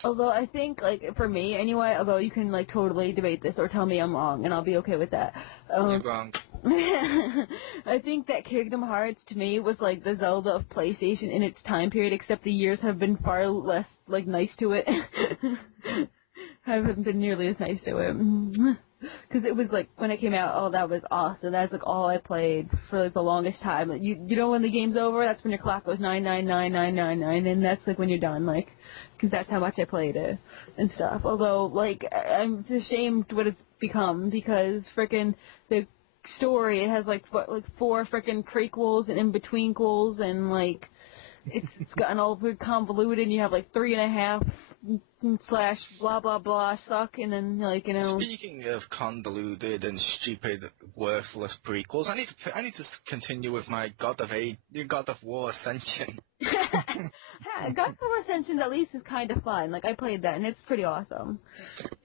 Although I think, like, for me, anyway, although you can, like, totally debate this or tell me I'm wrong, and I'll be okay with that. You're wrong. I think that Kingdom Hearts to me was like the Zelda of PlayStation in its time period, except the years have been far less like nice to it. Haven't been nearly as nice to it. Because it was like when it came out, oh, that was awesome. That's like all I played for like the longest time. Like, you know when the game's over, that's when your clock goes 99999, and that's like when you're done. Like, because that's how much I played it and stuff. Although like I'm ashamed what it's become because frickin' the story, it has like 4 frickin' prequels and in betweenquels, and like it's gotten all convoluted. And you have like 3.5 slash blah blah blah suck, and then like, you know. Speaking of convoluted and stupid, worthless prequels, I need to continue with my God of War Ascension. God of War Ascension at least is kind of fun. Like, I played that and it's pretty awesome.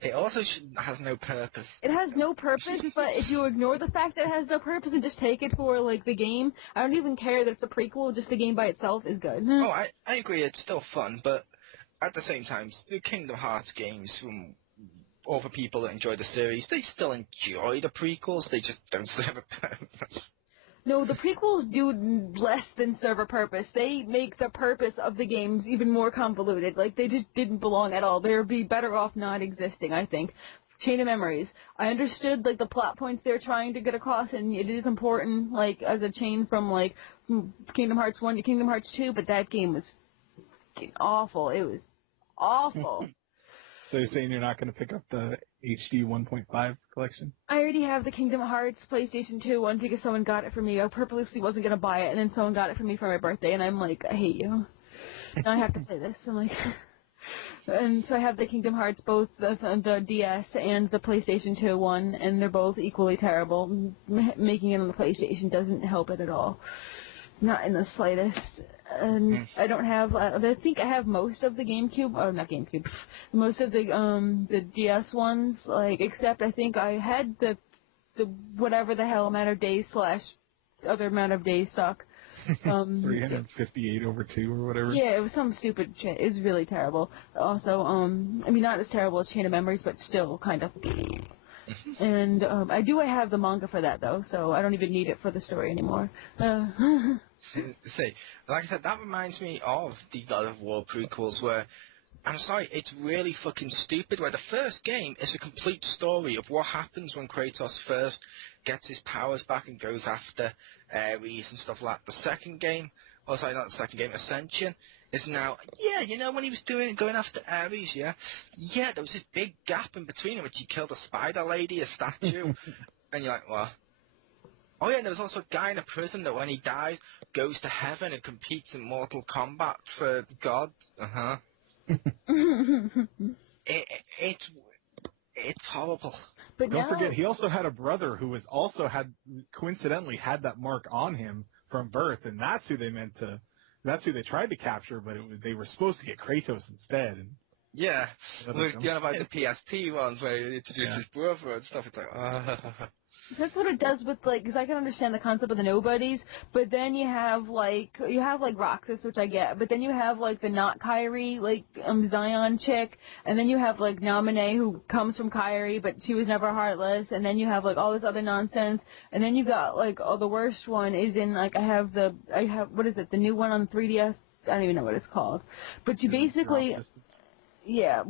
It also has no purpose. It has no purpose, but if you ignore the fact that it has no purpose and just take it for like the game, I don't even care that it's a prequel. Just the game by itself is good. Oh, I agree. It's still fun, but at the same time, the Kingdom Hearts games, from all the people that enjoy the series, they still enjoy the prequels. They just don't serve a purpose. No, the prequels do less than serve a purpose. They make the purpose of the games even more convoluted. Like, they just didn't belong at all. They'd be better off not existing, I think. Chain of Memories. I understood, like, the plot points they're trying to get across, and it is important, like, as a chain from, like, Kingdom Hearts 1 to Kingdom Hearts 2, but that game was awful. It was awful. So you're saying you're not going to pick up the HD 1.5 collection? I already have the Kingdom Hearts PlayStation 2 one because someone got it for me. I purposely wasn't going to buy it, and then someone got it for me for my birthday, and I'm like, I hate you. Now I have to play this. I'm like... And so I have the Kingdom Hearts, both the DS and the PlayStation 2 one, and they're both equally terrible. Making it on the PlayStation doesn't help it at all. Not in the slightest. And I don't have, I think I have most of the GameCube, or not GameCube, most of the DS ones, like, except I think I had the whatever the hell amount of days slash other amount of days suck. 358 over 2 or whatever. Yeah, it was some stupid shit. It was really terrible. Also, I mean, not as terrible as Chain of Memories, but still kind of. And I have the manga for that, though, so I don't even need it for the story anymore. See, like I said, that reminds me of the God of War prequels where, I'm sorry, it's really fucking stupid, where the first game is a complete story of what happens when Kratos first gets his powers back and goes after Ares and stuff like that. The second game, oh sorry, not the second game, Ascension, is now, yeah, you know when he was going after Ares, yeah, there was this big gap in between in which he killed a spider lady, a statue, and you're like, what? Oh yeah, and there was also a guy in a prison that when he dies, goes to heaven and competes in Mortal Kombat for God. It's horrible. But Don't forget, he also had a brother who was also coincidentally had that mark on him from birth, and that's who they tried to capture, but they were supposed to get Kratos instead. And yeah, we're going about the PSP ones where he introduced his brother and stuff. It's like, That's what it does with, like, because I can understand the concept of the nobodies, but then you have Roxas, which I get, but then you have, like, the not Kyrie, like, Zion chick, and then you have, like, Naminé, who comes from Kyrie, but she was never heartless, and then you have, like, all this other nonsense, and then you got, like, the worst one is in, like, what is it, the new one on 3DS? I don't even know what it's called. But you basically... Yeah,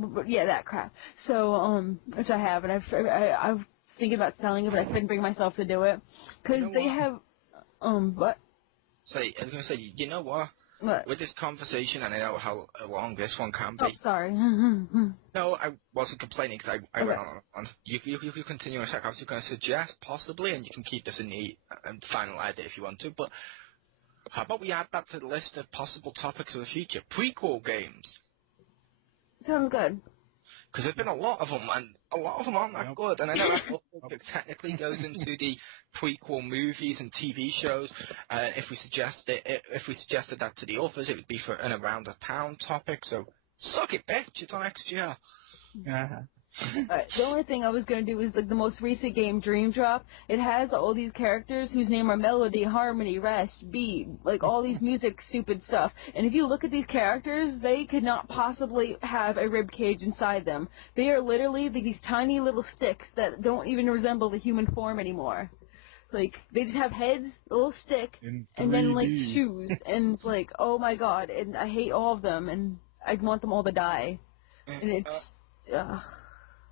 that crap. So, which I have, and I've thinking about selling it, but I couldn't bring myself to do it because they have what? Say, I was gonna say, you know what? What? With this conversation, and I know how long this one can be. Oh, sorry. No, I wasn't complaining because I went on. You continue a sec. I was going to suggest possibly, and you can keep this in the final idea if you want to. But how about we add that to the list of possible topics of the future? Prequel games. Sounds good. Because there's been a lot of them, and a lot of them aren't that good. And I know that also technically goes into the prequel movies and TV shows. If we suggested that to the authors, it would be for an around £1 topic. So suck it, bitch! It's on XGR. The only thing I was going to do is like the most recent game, Dream Drop. It has all these characters whose name are Melody, Harmony, Rest, Beat, like all these music stupid stuff. And if you look at these characters, they could not possibly have a rib cage inside them. They are literally these tiny little sticks that don't even resemble the human form anymore. Like, they just have heads, a little stick, and then, like, shoes. And, like, oh my god. And I hate all of them, and I want them all to die. And it's...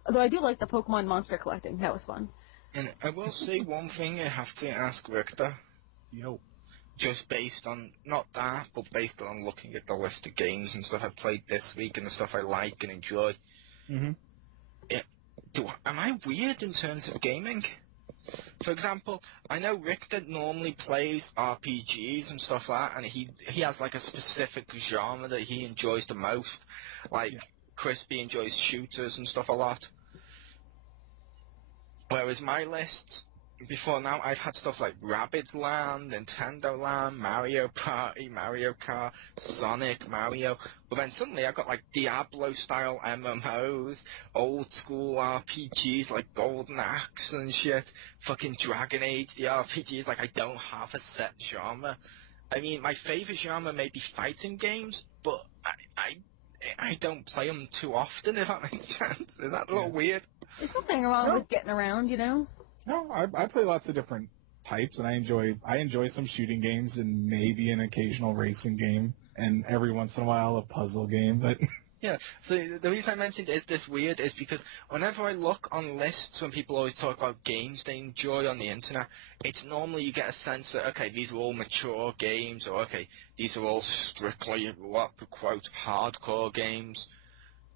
although I do like the Pokemon monster collecting. That was fun. And I will say one thing I have to ask Richter. Yo. Just based on, not that, but based on looking at the list of games and stuff I've played this week and the stuff I like and enjoy. Mm-hmm. Am I weird in terms of gaming? For example, I know Richter normally plays RPGs and stuff like that, and he has like a specific genre that he enjoys the most. Like, Crispy enjoys shooters and stuff a lot. Whereas my lists, before now, I've had stuff like Rabbids Land, Nintendo Land, Mario Party, Mario Kart, Sonic, Mario. But then suddenly I got like Diablo-style MMOs, old-school RPGs like Golden Axe and shit, fucking Dragon Age, the RPGs. Like, I don't have a set genre. I mean, my favorite genre may be fighting games, but I don't play them too often, if that makes sense. Is that a little weird? There's nothing wrong with getting around, you know? No, I play lots of different types, and I enjoy some shooting games and maybe an occasional racing game, and every once in a while a puzzle game. But yeah, so the reason I mentioned is this weird is because whenever I look on lists when people always talk about games they enjoy on the internet, it's normally you get a sense that, okay, these are all mature games, or okay, these are all strictly, what quote, hardcore games.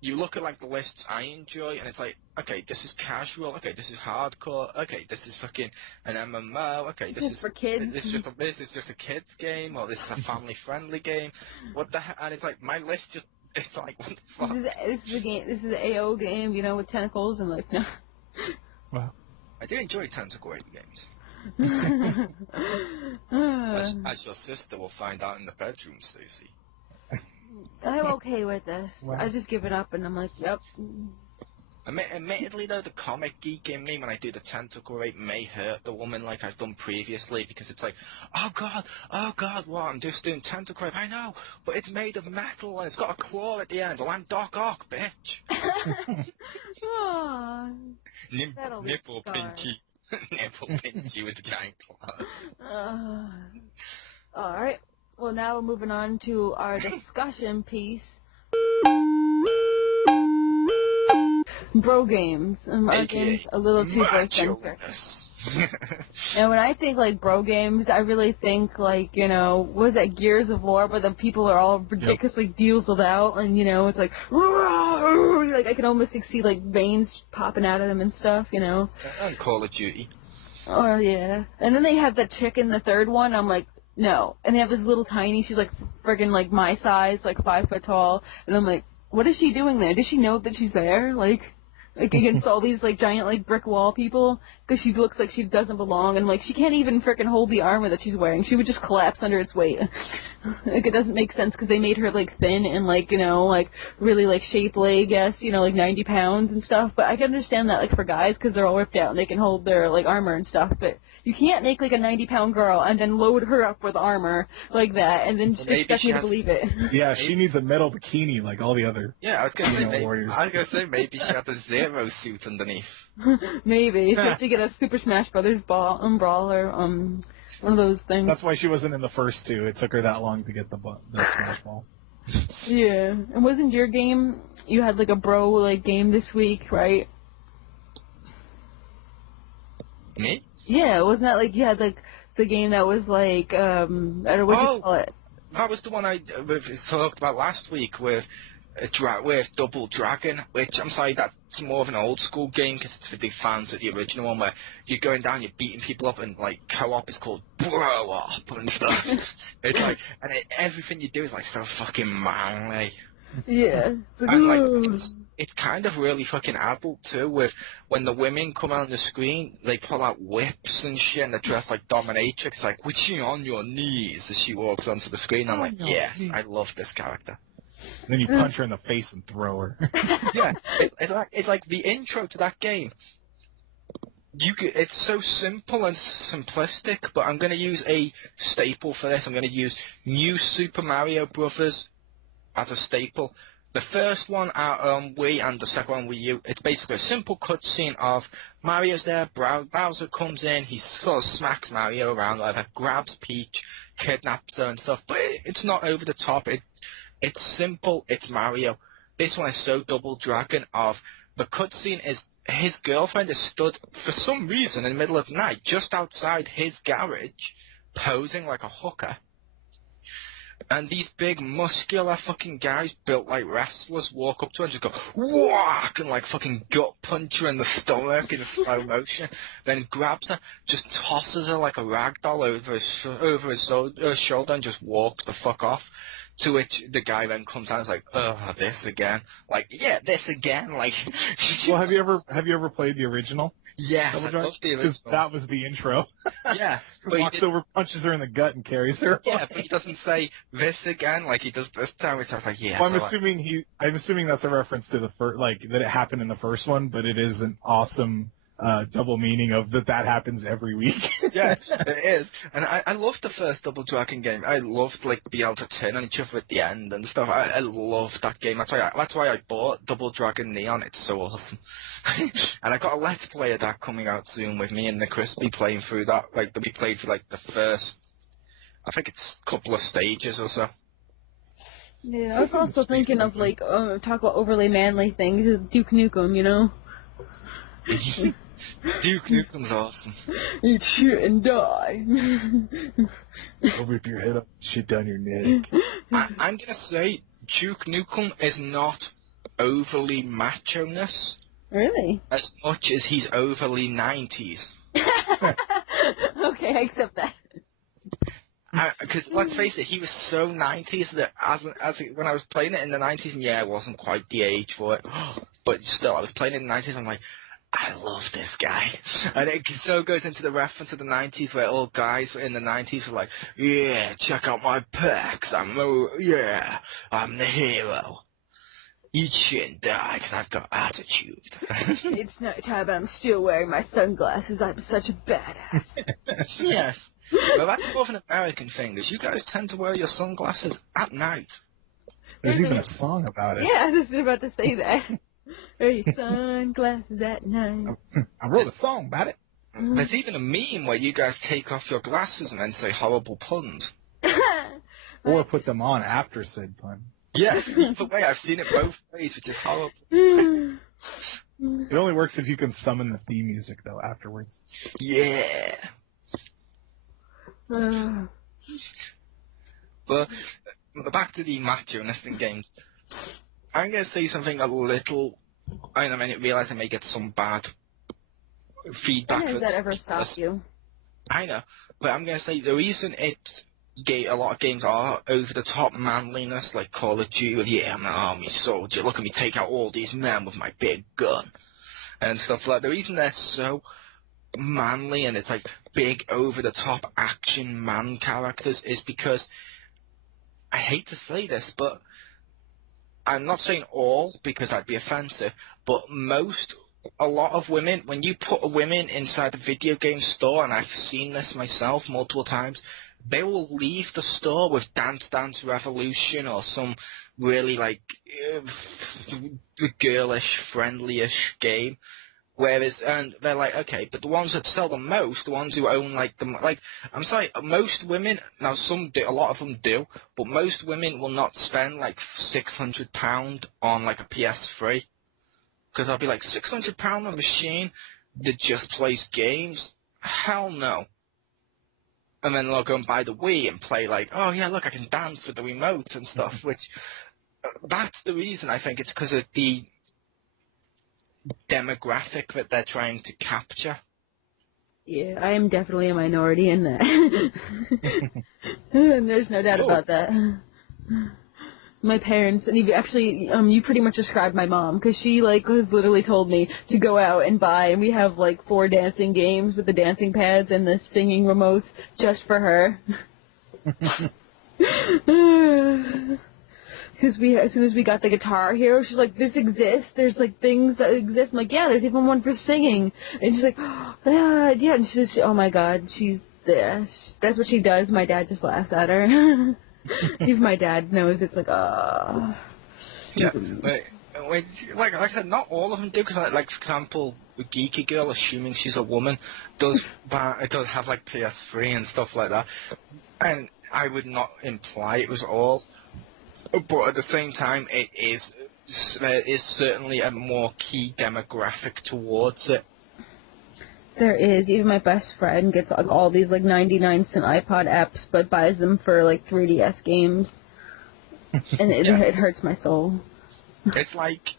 You look at like the lists I enjoy, and it's like, okay, this is casual. Okay, this is hardcore. Okay, this is fucking an MMO. Okay, this is for kids. This is just a kids game, or this is a family-friendly game. What the heck? And it's like my list just, it's like, what the fuck? This is a game. This is an AO game, you know, with tentacles and like no. well, I do enjoy tentacle games. as your sister will find out in the bedroom, Stacey. I'm okay with this. Wow. I just give it up, and I'm like, yep. Admittedly, though, the comic geek in me, when I do the tentacle rape, may hurt the woman like I've done previously, because it's like, oh god, what, I'm just doing tentacle rape, I know, but it's made of metal, and it's got a claw at the end, well, I'm Doc Ock, bitch. Aww, Nipple pinchy. Nipple pinchy with the giant claw. Alright. Well, now we're moving on to our discussion piece. Bro games. Our games a little too bro-centric. And when I think, like, bro games, I really think, like, you know, what is that, Gears of War, where the people are all ridiculously dieseled out, and, you know, it's like, like, I can almost like, see, like, veins popping out of them and stuff, you know. And Call of Duty. Oh, yeah. And then they have the chick in the third one, I'm like, no. And they have this little tiny, she's like friggin' like my size, like 5 foot tall. And I'm like, what is she doing there? Does she know that she's there? Like against all these like giant like brick wall people? Because she looks like she doesn't belong. And like she can't even frickin' hold the armor that she's wearing. She would just collapse under its weight. Like it doesn't make sense because they made her like thin and like, you know, like really like shapely, I guess, you know, like 90 pounds and stuff. But I can understand that like for guys because they're all ripped out and they can hold their like armor and stuff. But you can't make like a 90-pound girl and then load her up with armor like that and then just expect me to believe it. Yeah, she needs a metal bikini like all the other. Yeah, I was gonna warriors. say maybe she had a Zero suit underneath. Maybe. She has to get a Super Smash Brothers brawler, one of those things. That's why she wasn't in the first two. It took her that long to get the Smash Ball. Yeah. And wasn't your game, you had like a bro like game this week, right? Me? Yeah, wasn't that like you had like the game that was like, I don't know, what do you call it? That was the one I talked about last week with Double Dragon, which I'm sorry, that's more of an old school game because it's for the fans of the original one where you're going down, you're beating people up, and like co-op is called Bro-Op and stuff. It's like, and everything you do is like so fucking manly. Yeah. And like, it's kind of really fucking adult too, with when the women come out on the screen, they pull out whips and shit, and they're dressed like dominatrix, like, witching on your knees as she walks onto the screen. I'm like, yes, I love this character. And then you punch her in the face and throw her. Yeah, it's like the intro to that game. It's so simple and simplistic, but I'm going to use a staple for this. I'm going to use New Super Mario Brothers as a staple. The first one out on Wii and the second one Wii U, it's basically a simple cutscene of Mario's there, Bowser comes in, he sort of smacks Mario around, whatever, grabs Peach, kidnaps her and stuff, but it's not over the top, it's simple, it's Mario. This one is so Double Dragon of, the cutscene is his girlfriend is stood, for some reason, in the middle of the night, just outside his garage, posing like a hooker. And these big, muscular fucking guys built like wrestlers walk up to her and just go, whack, and like fucking gut punch her in the stomach in slow motion, then grabs her, just tosses her like a rag doll over his shoulder and just walks the fuck off. To which the guy then comes out and is like, oh, this again. Like, yeah, this again. Like, well, have you ever played the original? Yes, I love the original. Because that was the intro. Yeah. He walks over, punches her in the gut, and carries her. Yeah, but he doesn't say this again like he does this time. It's like, yeah. Well, I'm assuming that's a reference to the first, like that it happened in the first one, but it is an awesome double meaning of that happens every week. Yeah, it is. And I loved the first Double Dragon game. I loved like being able to turn on each other at the end and stuff. I loved that game. That's why I bought Double Dragon Neon. It's so awesome. And I got a Let's Play of that coming out soon with me and the Crispy playing through that. Like we played through like the first, I think it's a couple of stages or so. Yeah, I was also thinking of like talk about overly manly things. Duke Nukem, you know. Duke Nukem's awesome. Eat shit and die. I'll rip your head up, shit down your neck. I'm gonna say Duke Nukem is not overly macho-ness. Really? As much as he's overly 90s. Okay, I accept that. Because let's face it, he was so 90s that when I was playing it in the 90s, and yeah, I wasn't quite the age for it, but still, I was playing it in the 90s, and I'm like, I love this guy. And it so goes into the reference of the 90s where all guys in the 90s are like, yeah, check out my pecs, I'm the hero. Eat shit and die because I've got attitude. It's night time, but I'm still wearing my sunglasses. I'm such a badass. Yes. Well, that's more of an American thing, is you guys tend to wear your sunglasses at night. There's even a song about it. Yeah, I was about to say that. Wear your sunglasses at night. I wrote a song about it. There's even a meme where you guys take off your glasses and then say horrible puns. Or put them on after said pun. Yes, either way, I've seen it both ways, which is horrible. It only works if you can summon the theme music, though, afterwards. Yeah. But back to the macho-ness in games. I'm going to say something a little... I realise I may get some bad feedback. How does that ever stop you? I know, but I'm going to say the reason a lot of games are over-the-top manliness, like Call of Duty, yeah, I'm an army soldier, look at me take out all these men with my big gun, and stuff like that. The reason they're so manly and it's like big, over-the-top action man characters is because, I hate to say this, but I'm not saying all, because I'd be offensive, but a lot of women, when you put a women inside a video game store, and I've seen this myself multiple times, they will leave the store with Dance Dance Revolution or some really, like, girlish, friendly-ish game. Whereas, and they're like, okay, but the ones that sell the most, the ones who own, like, I'm sorry, most women, now some do, a lot of them do, but most women will not spend, like, £600 on, like, a PS3. Because I'll be like, £600 on a machine that just plays games? Hell no. And then they'll go and buy the Wii and play like, oh yeah, look, I can dance with the remote and stuff, which, that's the reason I think it's because of the demographic that they're trying to capture. Yeah, I am definitely a minority in that. And there's no doubt about that. My parents, and you pretty much described my mom, because she, like, has literally told me to go out and buy, and we have, like, 4 dancing games with the dancing pads and the singing remotes just for her. Because as soon as we got the Guitar Hero, she's like, this exists, there's, like, things that exist. I'm like, yeah, there's even one for singing. And she's like, oh, yeah, and she's, oh my god, that's what she does. My dad just laughs at her. Even my dad knows it's like, Yeah, like I said, not all of them do, because like for example, the geeky girl, assuming she's a woman, does have like PS3 and stuff like that, and I would not imply it was all, but at the same time, there is certainly a more key demographic towards it. There is. Even my best friend gets like all these like 99-cent iPod apps, but buys them for like 3DS games, and it hurts my soul. It's like,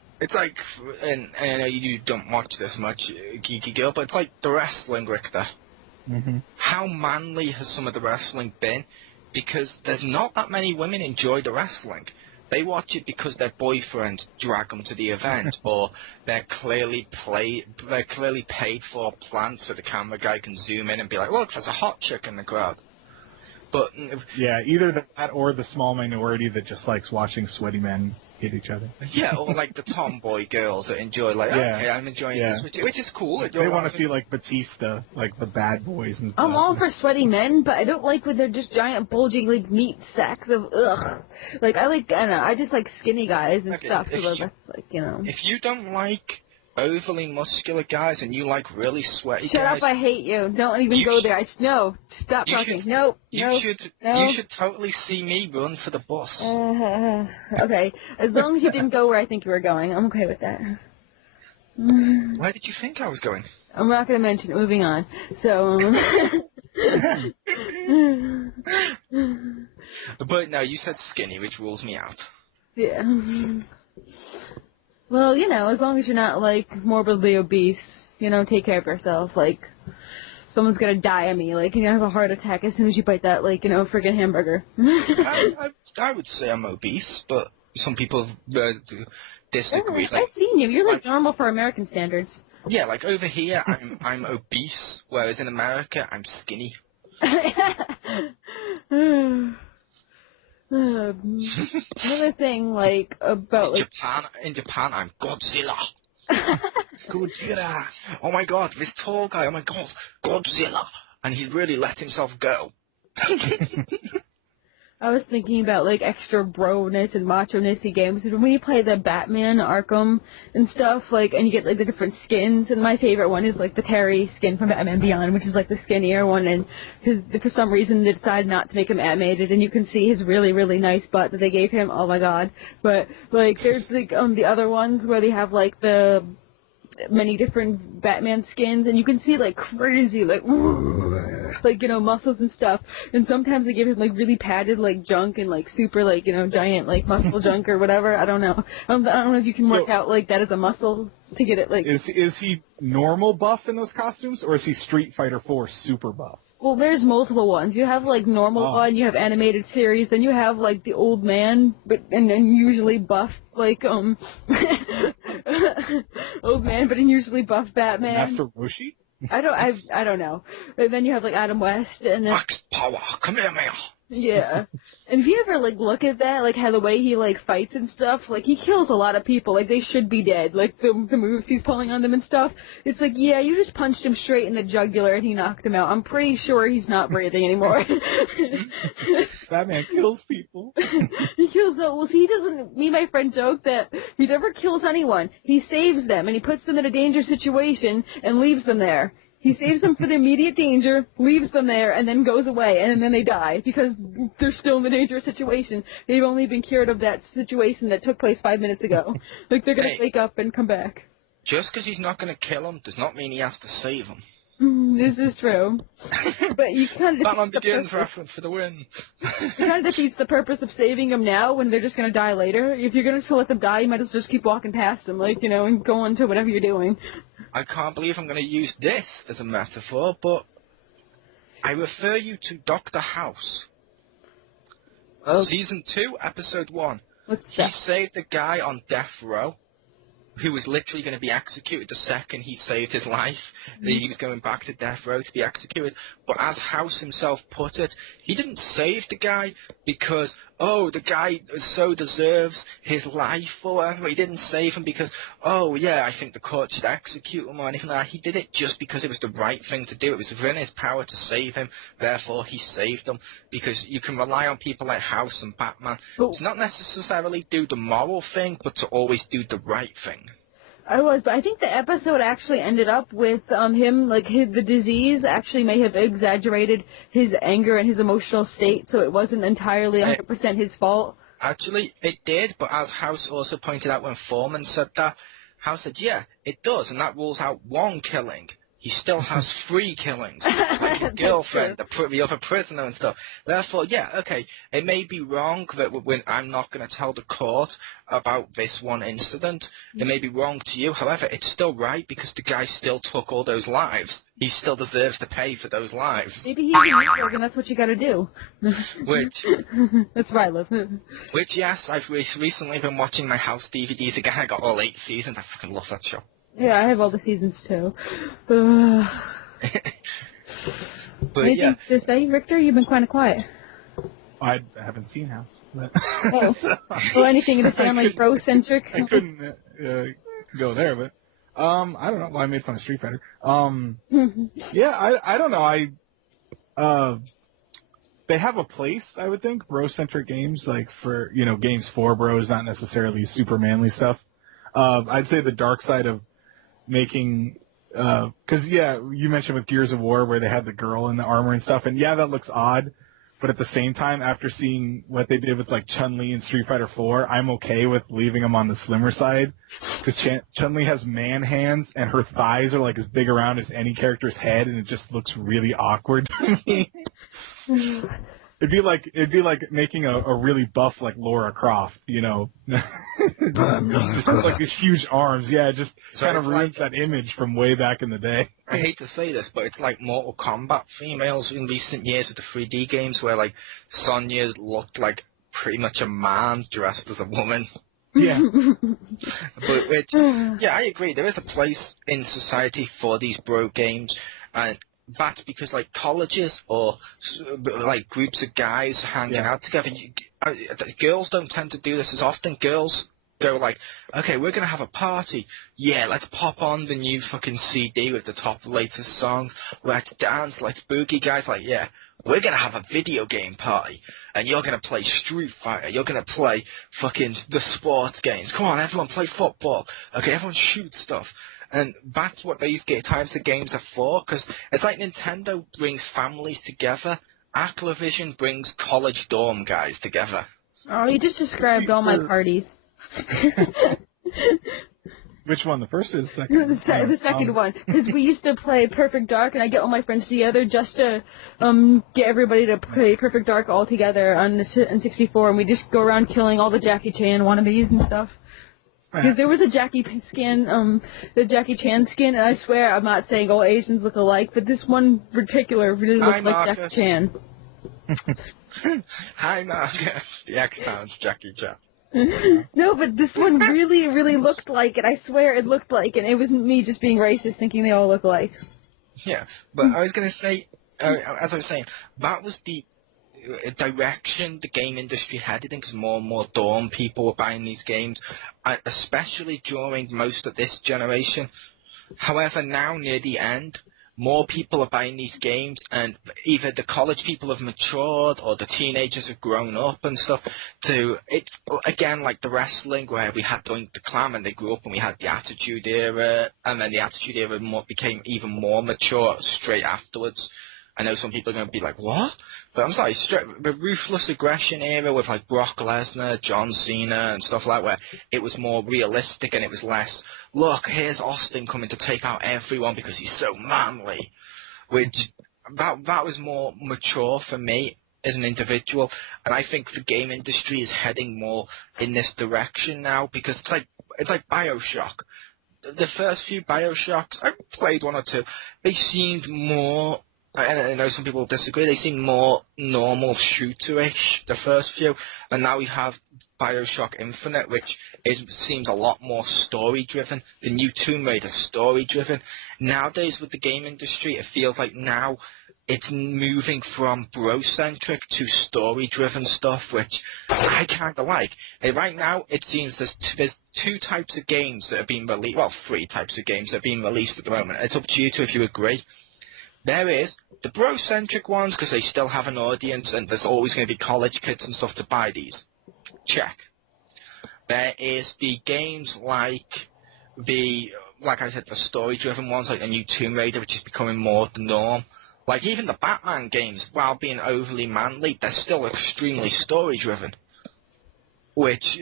and I know you don't watch this much, Geeky Girl, but it's like the wrestling, Richter. Mm-hmm. How manly has some of the wrestling been? Because there's not that many women enjoy the wrestling. They watch it because their boyfriends drag them to the event, or they're clearly paid for plants so the camera guy can zoom in and be like, look, there's a hot chick in the crowd. But yeah, either that or the small minority that just likes watching sweaty men hit each other. Yeah, or like the tomboy girls that enjoy, like, okay, I'm enjoying this, which is cool. They want to see like Batista, like the bad boys and stuff. I'm all for sweaty men, but I don't like when they're just giant bulging like meat sacks of ugh. Like I don't know, I just like skinny guys and stuff. So that's like, you know. If you don't like overly muscular guys and you like really sweaty Shut guys... up, I hate you. Don't even go there. No, stop talking. You should totally see me run for the bus. Okay, as long as you didn't go where I think you were going, I'm okay with that. Where did you think I was going? I'm not going to mention it. Moving on. So, But no, you said skinny, which rules me out. Yeah. Well, you know, as long as you're not, like, morbidly obese, you know, take care of yourself. Like, someone's gonna die of me. Like, you're gonna have a heart attack as soon as you bite that, like, you know, friggin' hamburger. I would say I'm obese, but some people disagree. Yeah, I've seen you. You're, like, normal for American standards. Yeah, like, over here, I'm obese, whereas in America, I'm skinny. Another thing, like, about, like... In Japan, I'm Godzilla. Godzilla. Oh my god, this tall guy, oh my god, Godzilla. And he's really let himself go. I was thinking about, like, extra bro-ness and macho-nessy games. When you play the Batman, Arkham, and stuff, like, and you get, like, the different skins, and my favorite one is, like, the Terry skin from Batman Beyond, which is, like, the skinnier one, and for some reason they decided not to make him animated, and you can see his really, really nice butt that they gave him. Oh, my God. But, like, there's, like, the other ones where they have, like, the many different Batman skins, and you can see, like, crazy, like, you know, muscles and stuff, and sometimes they give him, like, really padded, like, junk and, like, super, like, you know, giant, like, muscle junk or whatever. I don't know. I don't know if you can work out, like, that as a muscle to get it, like... Is he normal buff in those costumes, or is he Street Fighter 4 super buff? Well, there's multiple ones. You have, like, normal one, you have animated series, then you have, like, the old man, and usually buff, like, old man, but usually buff Batman. Master Roshi? I don't know. And then you have, like, Adam West, and then... Max Power, come here, man. Yeah. And if you ever, like, look at that, like, how the way he, like, fights and stuff, like, he kills a lot of people. Like, they should be dead. Like, the moves he's pulling on them and stuff. It's like, yeah, you just punched him straight in the jugular and he knocked him out. I'm pretty sure he's not breathing anymore. Batman kills people. He kills them. Well, see, he doesn't... Me and my friend joke that he never kills anyone. He saves them, and he puts them in a dangerous situation and leaves them there. He saves them for the immediate danger, leaves them there, and then goes away, and then they die because they're still in a dangerous situation. They've only been cured of that situation that took place 5 minutes ago. Like, they're going to wake up and come back. Just because he's not going to kill him does not mean he has to save him. This is true. But you kind of Batman Begins reference for the win. It kind of defeats the purpose of saving them now when they're just going to die later. If you're going to let them die, you might as well just keep walking past them, like, you know, and go on to whatever you're doing. I can't believe I'm going to use this as a metaphor, but I refer you to Dr. House. Oh. Season 2, Episode 1. What's that? He saved a guy on death row, who was literally going to be executed the second he saved his life. He was going back to death row to be executed. But as House himself put it, he didn't save the guy because, oh, the guy so deserves his life or whatever. He didn't save him because, oh, yeah, I think the court should execute him or anything like that. He did it just because it was the right thing to do. It was within his power to save him. Therefore, he saved him. Because you can rely on people like House and Batman to not necessarily do the moral thing, but to always do the right thing. But I think the episode actually ended up with him, like, the disease actually may have exaggerated his anger and his emotional state, so it wasn't entirely 100% his fault. Actually, it did, but as House also pointed out when Foreman said that, House said, yeah, it does, and that rules out one killing. He still has 3 killings with his girlfriend, the other prisoner and stuff. Therefore, yeah, okay, it may be wrong that when I'm not going to tell the court about this one incident. It may be wrong to you. However, it's still right because the guy still took all those lives. He still deserves to pay for those lives. Maybe he's a network and that's what you got to do. Which? That's where I live. Which, yes, I've recently been watching my House DVDs again. I got all 8 seasons. I fucking love that show. Yeah, I have all the seasons too. But Anything to say, Victor? You've been kind of quiet. I haven't seen House. But Well, anything to say on like Bro-Centric? I couldn't go there, but I don't know. Well, I made fun of Street Fighter. Yeah, I don't know. They have a place, I would think, Bro-Centric games, like for games for bros, not necessarily super manly stuff. I'd say the dark side of making, because you mentioned with Gears of War where they had the girl in the armor and stuff, and yeah, that looks odd. But at the same time, after seeing what they did with like Chun-Li in Street Fighter 4, I'm okay with leaving them on the slimmer side. Because Chun-Li has man hands, and her thighs are like as big around as any character's head, and it just looks really awkward to me. It'd be like making a really buff like Laura Croft, just like these huge arms. Yeah, it just kind of ruins that image from way back in the day. I hate to say this, but it's like Mortal Kombat females in recent years with the 3D games where like Sonya's looked like pretty much a man dressed as a woman. Yeah. Yeah, I agree. There is a place in society for these bro games, and that's because like colleges or like groups of guys hanging out together, girls don't tend to do this as often. Girls go like, okay, we're going to have a party. Yeah, let's pop on the new fucking CD with the top latest songs. Let's dance, let's boogie. Guys like, yeah, we're going to have a video game party. And you're going to play Street Fighter. You're going to play fucking the sports games. Come on, everyone play football. Okay, everyone shoot stuff. And that's what these types of games are for, because it's like Nintendo brings families together. Activision brings college dorm guys together. Oh, you just described all my parties. Which one, the first or the second? The second one, because we used to play Perfect Dark, and I get all my friends together just to get everybody to play Perfect Dark all together on N64, and we just go around killing all the Jackie Chan wannabes and stuff. Because there was a Jackie Chan skin, and I swear I'm not saying all Asians look alike, but this one particular really looked like Jackie Chan. Hi, Marcus. The Xpound's Jackie Chan. No, but this one really, really looked like it. I swear it looked like it. It wasn't me just being racist thinking they all look alike. Yeah, but I was going to say, as I was saying, that was the direction the game industry headed in, because more and more dorm people were buying these games, especially during most of this generation. However, now near the end, more people are buying these games, and either the college people have matured or the teenagers have grown up and stuff. It's again like the wrestling where we had the Clan and they grew up, and we had the Attitude Era, and then the Attitude Era became even more mature straight afterwards. I know some people are going to be like, what? But I'm sorry, the Ruthless Aggression era with like Brock Lesnar, John Cena and stuff like that, where it was more realistic and it was less, look, here's Austin coming to take out everyone because he's so manly. Which, that was more mature for me as an individual. And I think the game industry is heading more in this direction now, because it's like BioShock. The first few BioShocks, I played one or two, they seemed more I know some people disagree. They seem more normal shooter-ish, the first few, and now we have Bioshock Infinite, which seems a lot more story-driven. The new Tomb Raider story-driven. Nowadays, with the game industry, it feels like now it's moving from bro-centric to story-driven stuff, which I kind of like. Right now, it seems there's two types of games that are being released, well, three types of games that are being released at the moment. It's up to you two if you agree. There is the bro-centric ones, because they still have an audience, and there's always going to be college kids and stuff to buy these. Check. There is the games like I said, the story-driven ones, like the new Tomb Raider, which is becoming more the norm. Like, even the Batman games, while being overly manly, they're still extremely story-driven. Which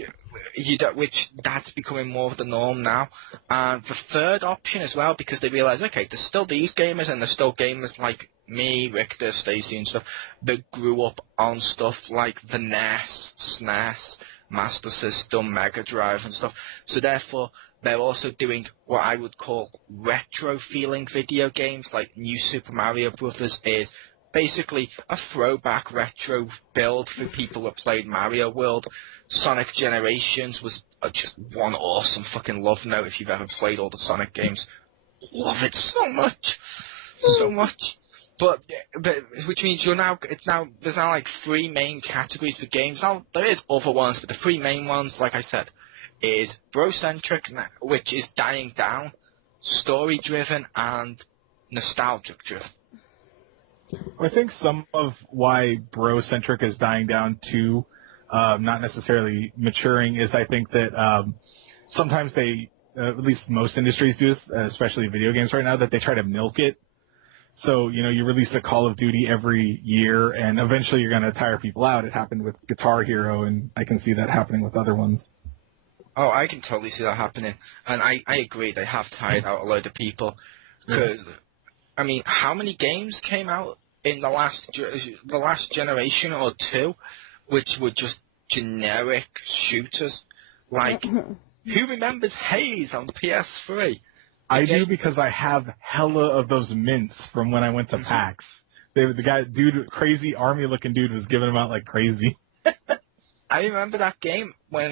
that's becoming more of the norm now. And the third option as well, because they realise, okay, there's still these gamers, and there's still gamers like me, Richter, Stacey and stuff, that grew up on stuff like the NES, SNES, Master System, Mega Drive and stuff. So therefore, they're also doing what I would call retro-feeling video games, like New Super Mario Brothers is basically a throwback retro build for people that played Mario World. Sonic Generations was just one awesome fucking love note if you've ever played all the Sonic games. Love it so much. So much. But which means there's now like three main categories for games. Now, there is other ones, but the three main ones, like I said, is bro-centric, which is dying down, story-driven, and nostalgic-driven. I think some of why bro-centric is dying down too, not necessarily maturing, is I think that sometimes they, at least most industries do this, especially video games right now, that they try to milk it. So, you release a Call of Duty every year, and eventually you're going to tire people out. It happened with Guitar Hero, and I can see that happening with other ones. Oh, I can totally see that happening. And I agree, they have tired out a load of people. Because, I mean, how many games came out in the last generation or two, which were just generic shooters? Like, who remembers Haze on PS3? I do, because I have hella of those mints from when I went to PAX. Crazy army-looking dude was giving them out like crazy. I remember that game when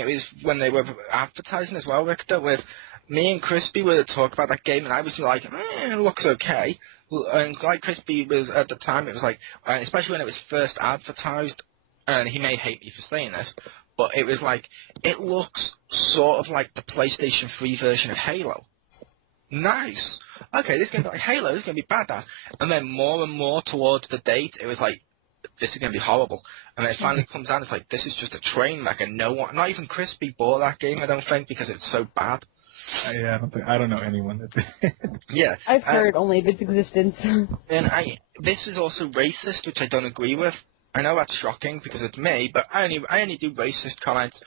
they were advertising as well, Richter, with me and Crispy were talking about that game, and I was like, it looks okay. And like Crispy was at the time, it was like, especially when it was first advertised, and he may hate me for saying this, but it was like, it looks sort of like the PlayStation 3 version of Halo. Nice. Okay, this is going to be like Halo, this is going to be badass. And then more and more towards the date, it was like, this is going to be horrible. And then it finally comes out, it's like, this is just a train wreck, and no one, not even Crispy bought that game, I don't think, because it's so bad. Yeah, I don't know anyone that did. Yeah. I've heard only of its existence. And this is also racist, which I don't agree with. I know that's shocking, because it's me, but I only do racist comments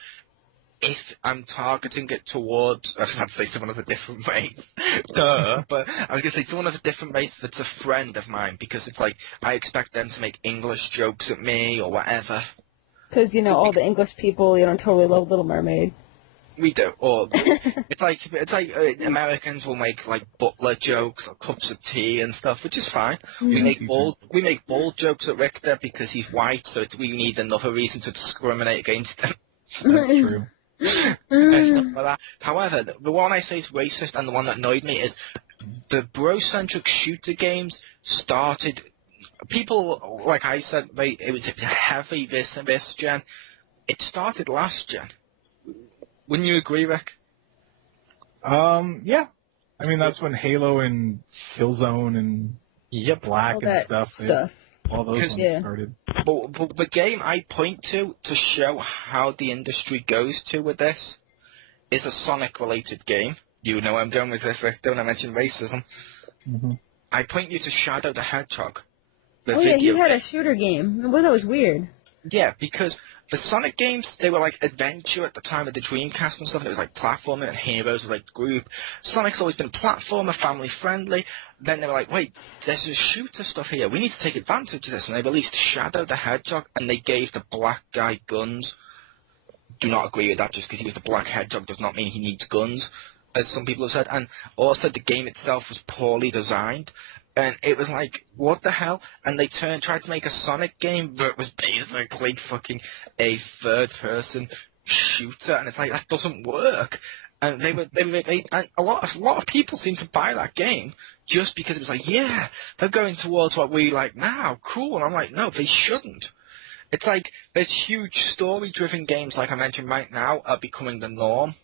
if I'm targeting it towards, I was about to say someone of a different race, duh, but I was going to say someone of a different race that's a friend of mine, because it's like, I expect them to make English jokes at me, or whatever. Because, all the English people, totally love Little Mermaid. We do, or, it's like Americans will make, like, butler jokes, or cups of tea and stuff, which is fine. We make bald jokes at Richter because he's white, so we need another reason to discriminate against him. That's true. Stuff like that. However, the one I say is racist, and the one that annoyed me is the bro-centric shooter games started. People, like I said, it was heavy this gen. It started last gen. Wouldn't you agree, Rick? Yeah. I mean, that's when Halo and Killzone and Black and stuff. All those ones started. But the game I point to show how the industry goes to with this is a Sonic-related game. You know where I'm going with this, Rick, don't I mention racism? Mm-hmm. I point you to Shadow the Hedgehog. You had a shooter game. Well, that was weird. Yeah, because the Sonic games, they were like adventure at the time of the Dreamcast and stuff, and it was like platformer, and Heroes was like group. Sonic's always been platformer, family-friendly. Then they were like, wait, there's a shooter stuff here. We need to take advantage of this. And they released Shadow the Hedgehog, and they gave the black guy guns. Do not agree with that. Just because he was the black hedgehog does not mean he needs guns, as some people have said. And also, the game itself was poorly designed. And it was like, what the hell? And they tried to make a Sonic game that was basically fucking a third-person shooter, and it's like, that doesn't work. And and a lot of people seem to buy that game just because it was like, yeah, they're going towards what we like now, cool. And I'm like, no, they shouldn't. It's like, there's huge story-driven games, like I mentioned right now, are becoming the norm.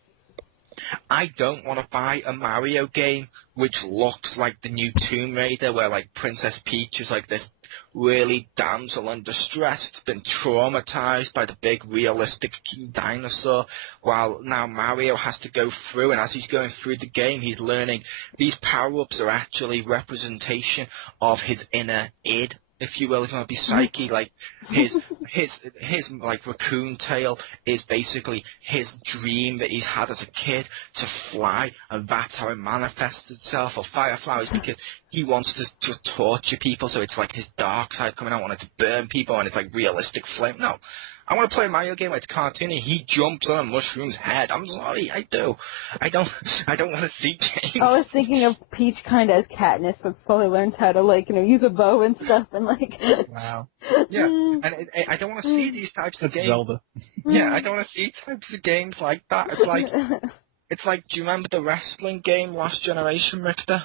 I don't want to buy a Mario game which looks like the new Tomb Raider, where like Princess Peach is like this really damsel in distress. It's been traumatized by the big realistic dinosaur, while now Mario has to go through, and as he's going through the game, he's learning these power-ups are actually representation of his inner id, if you will, if you want to be psyche, like his like raccoon tail is basically his dream that he's had as a kid to fly, and that's how it manifests itself. Or Firefly is because he wants to torture people, so it's like his dark side coming out, wanting to burn people, and it's like realistic flame. No, I want to play a Mario game where it's cartoony. He jumps on a mushroom's head. I'm sorry, I do. I don't want to see games. I was thinking of Peach kind of as Katniss, that slowly learns how to, like, use a bow and stuff, and, like... Wow. Yeah, and I don't want to see these types of That's games. Zelda. Yeah, I don't want to see types of games like that. It's like, do you remember the wrestling game Last Generation, Richter?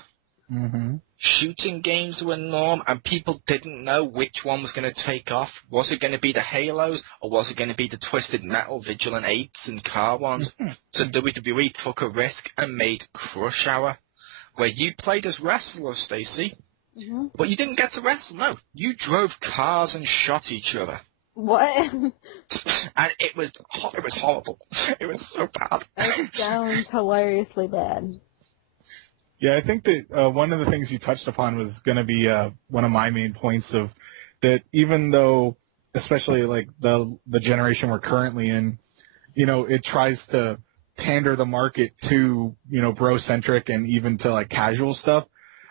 Mm-hmm. Shooting games were norm, and people didn't know which one was going to take off. Was it going to be the Halos, or was it going to be the Twisted Metal Vigilant 8s and car ones? So WWE took a risk and made Crush Hour, where you played as wrestlers, Stacey, but you didn't get to wrestle, no. You drove cars and shot each other. What? And it was horrible. It was so bad. That sounds hilariously bad. Yeah, I think that one of the things you touched upon was going to be one of my main points of that even though, especially like the generation we're currently in, it tries to pander the market to, bro-centric and even to like casual stuff.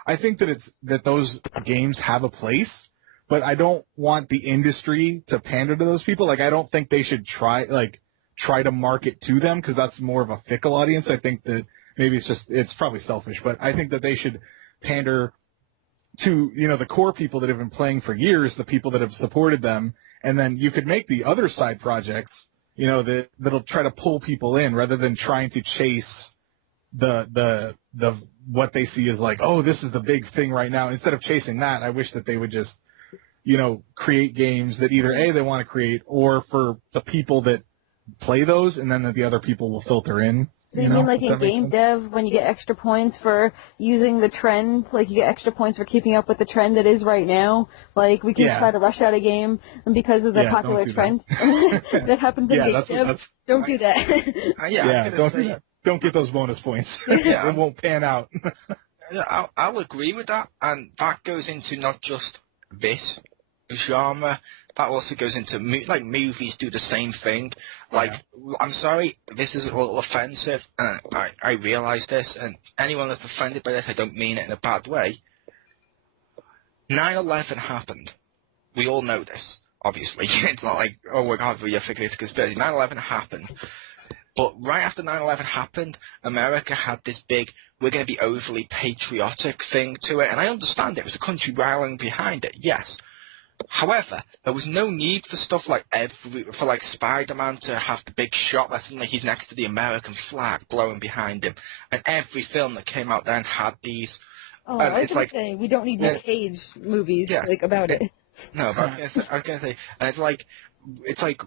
I think that those games have a place, but I don't want the industry to pander to those people. Like, I don't think they should try to market to them, because that's more of a fickle audience. I think that maybe it's probably selfish, but I think that they should pander to, the core people that have been playing for years, the people that have supported them, and then you could make the other side projects, that'll try to pull people in rather than trying to chase the what they see as like, oh, this is the big thing right now. Instead of chasing that, I wish that they would just, create games that either A, they want to create, or for the people that play those, and then that the other people will filter in. So you mean like in game dev, when you get extra points for using the trend, like you get extra points for keeping up with the trend that is right now? Like we can try to rush out a game, and because of the popular trend that happens in game dev, don't do that. Don't do that. Don't get those bonus points. It won't pan out. Yeah, I'll agree with that, and that goes into not just this genre. That also goes into, like, movies do the same thing. Like, I'm sorry, this is a little offensive, and I realize this, and anyone that's offended by this, I don't mean it in a bad way. 9/11 happened. We all know this, obviously. It's not like, oh my god, we figured it's a conspiracy. 9/11 happened. But right after 9/11 happened, America had this big, we're going to be overly patriotic thing to it, and I understand it was the country rallying behind it, yes. However, there was no need for stuff like Spider-Man to have the big shot where suddenly he's next to the American flag blowing behind him. And every film that came out then had these. Oh, I was going to say, we don't need Nick Cage movies about it. No, but I was going to say, and it's like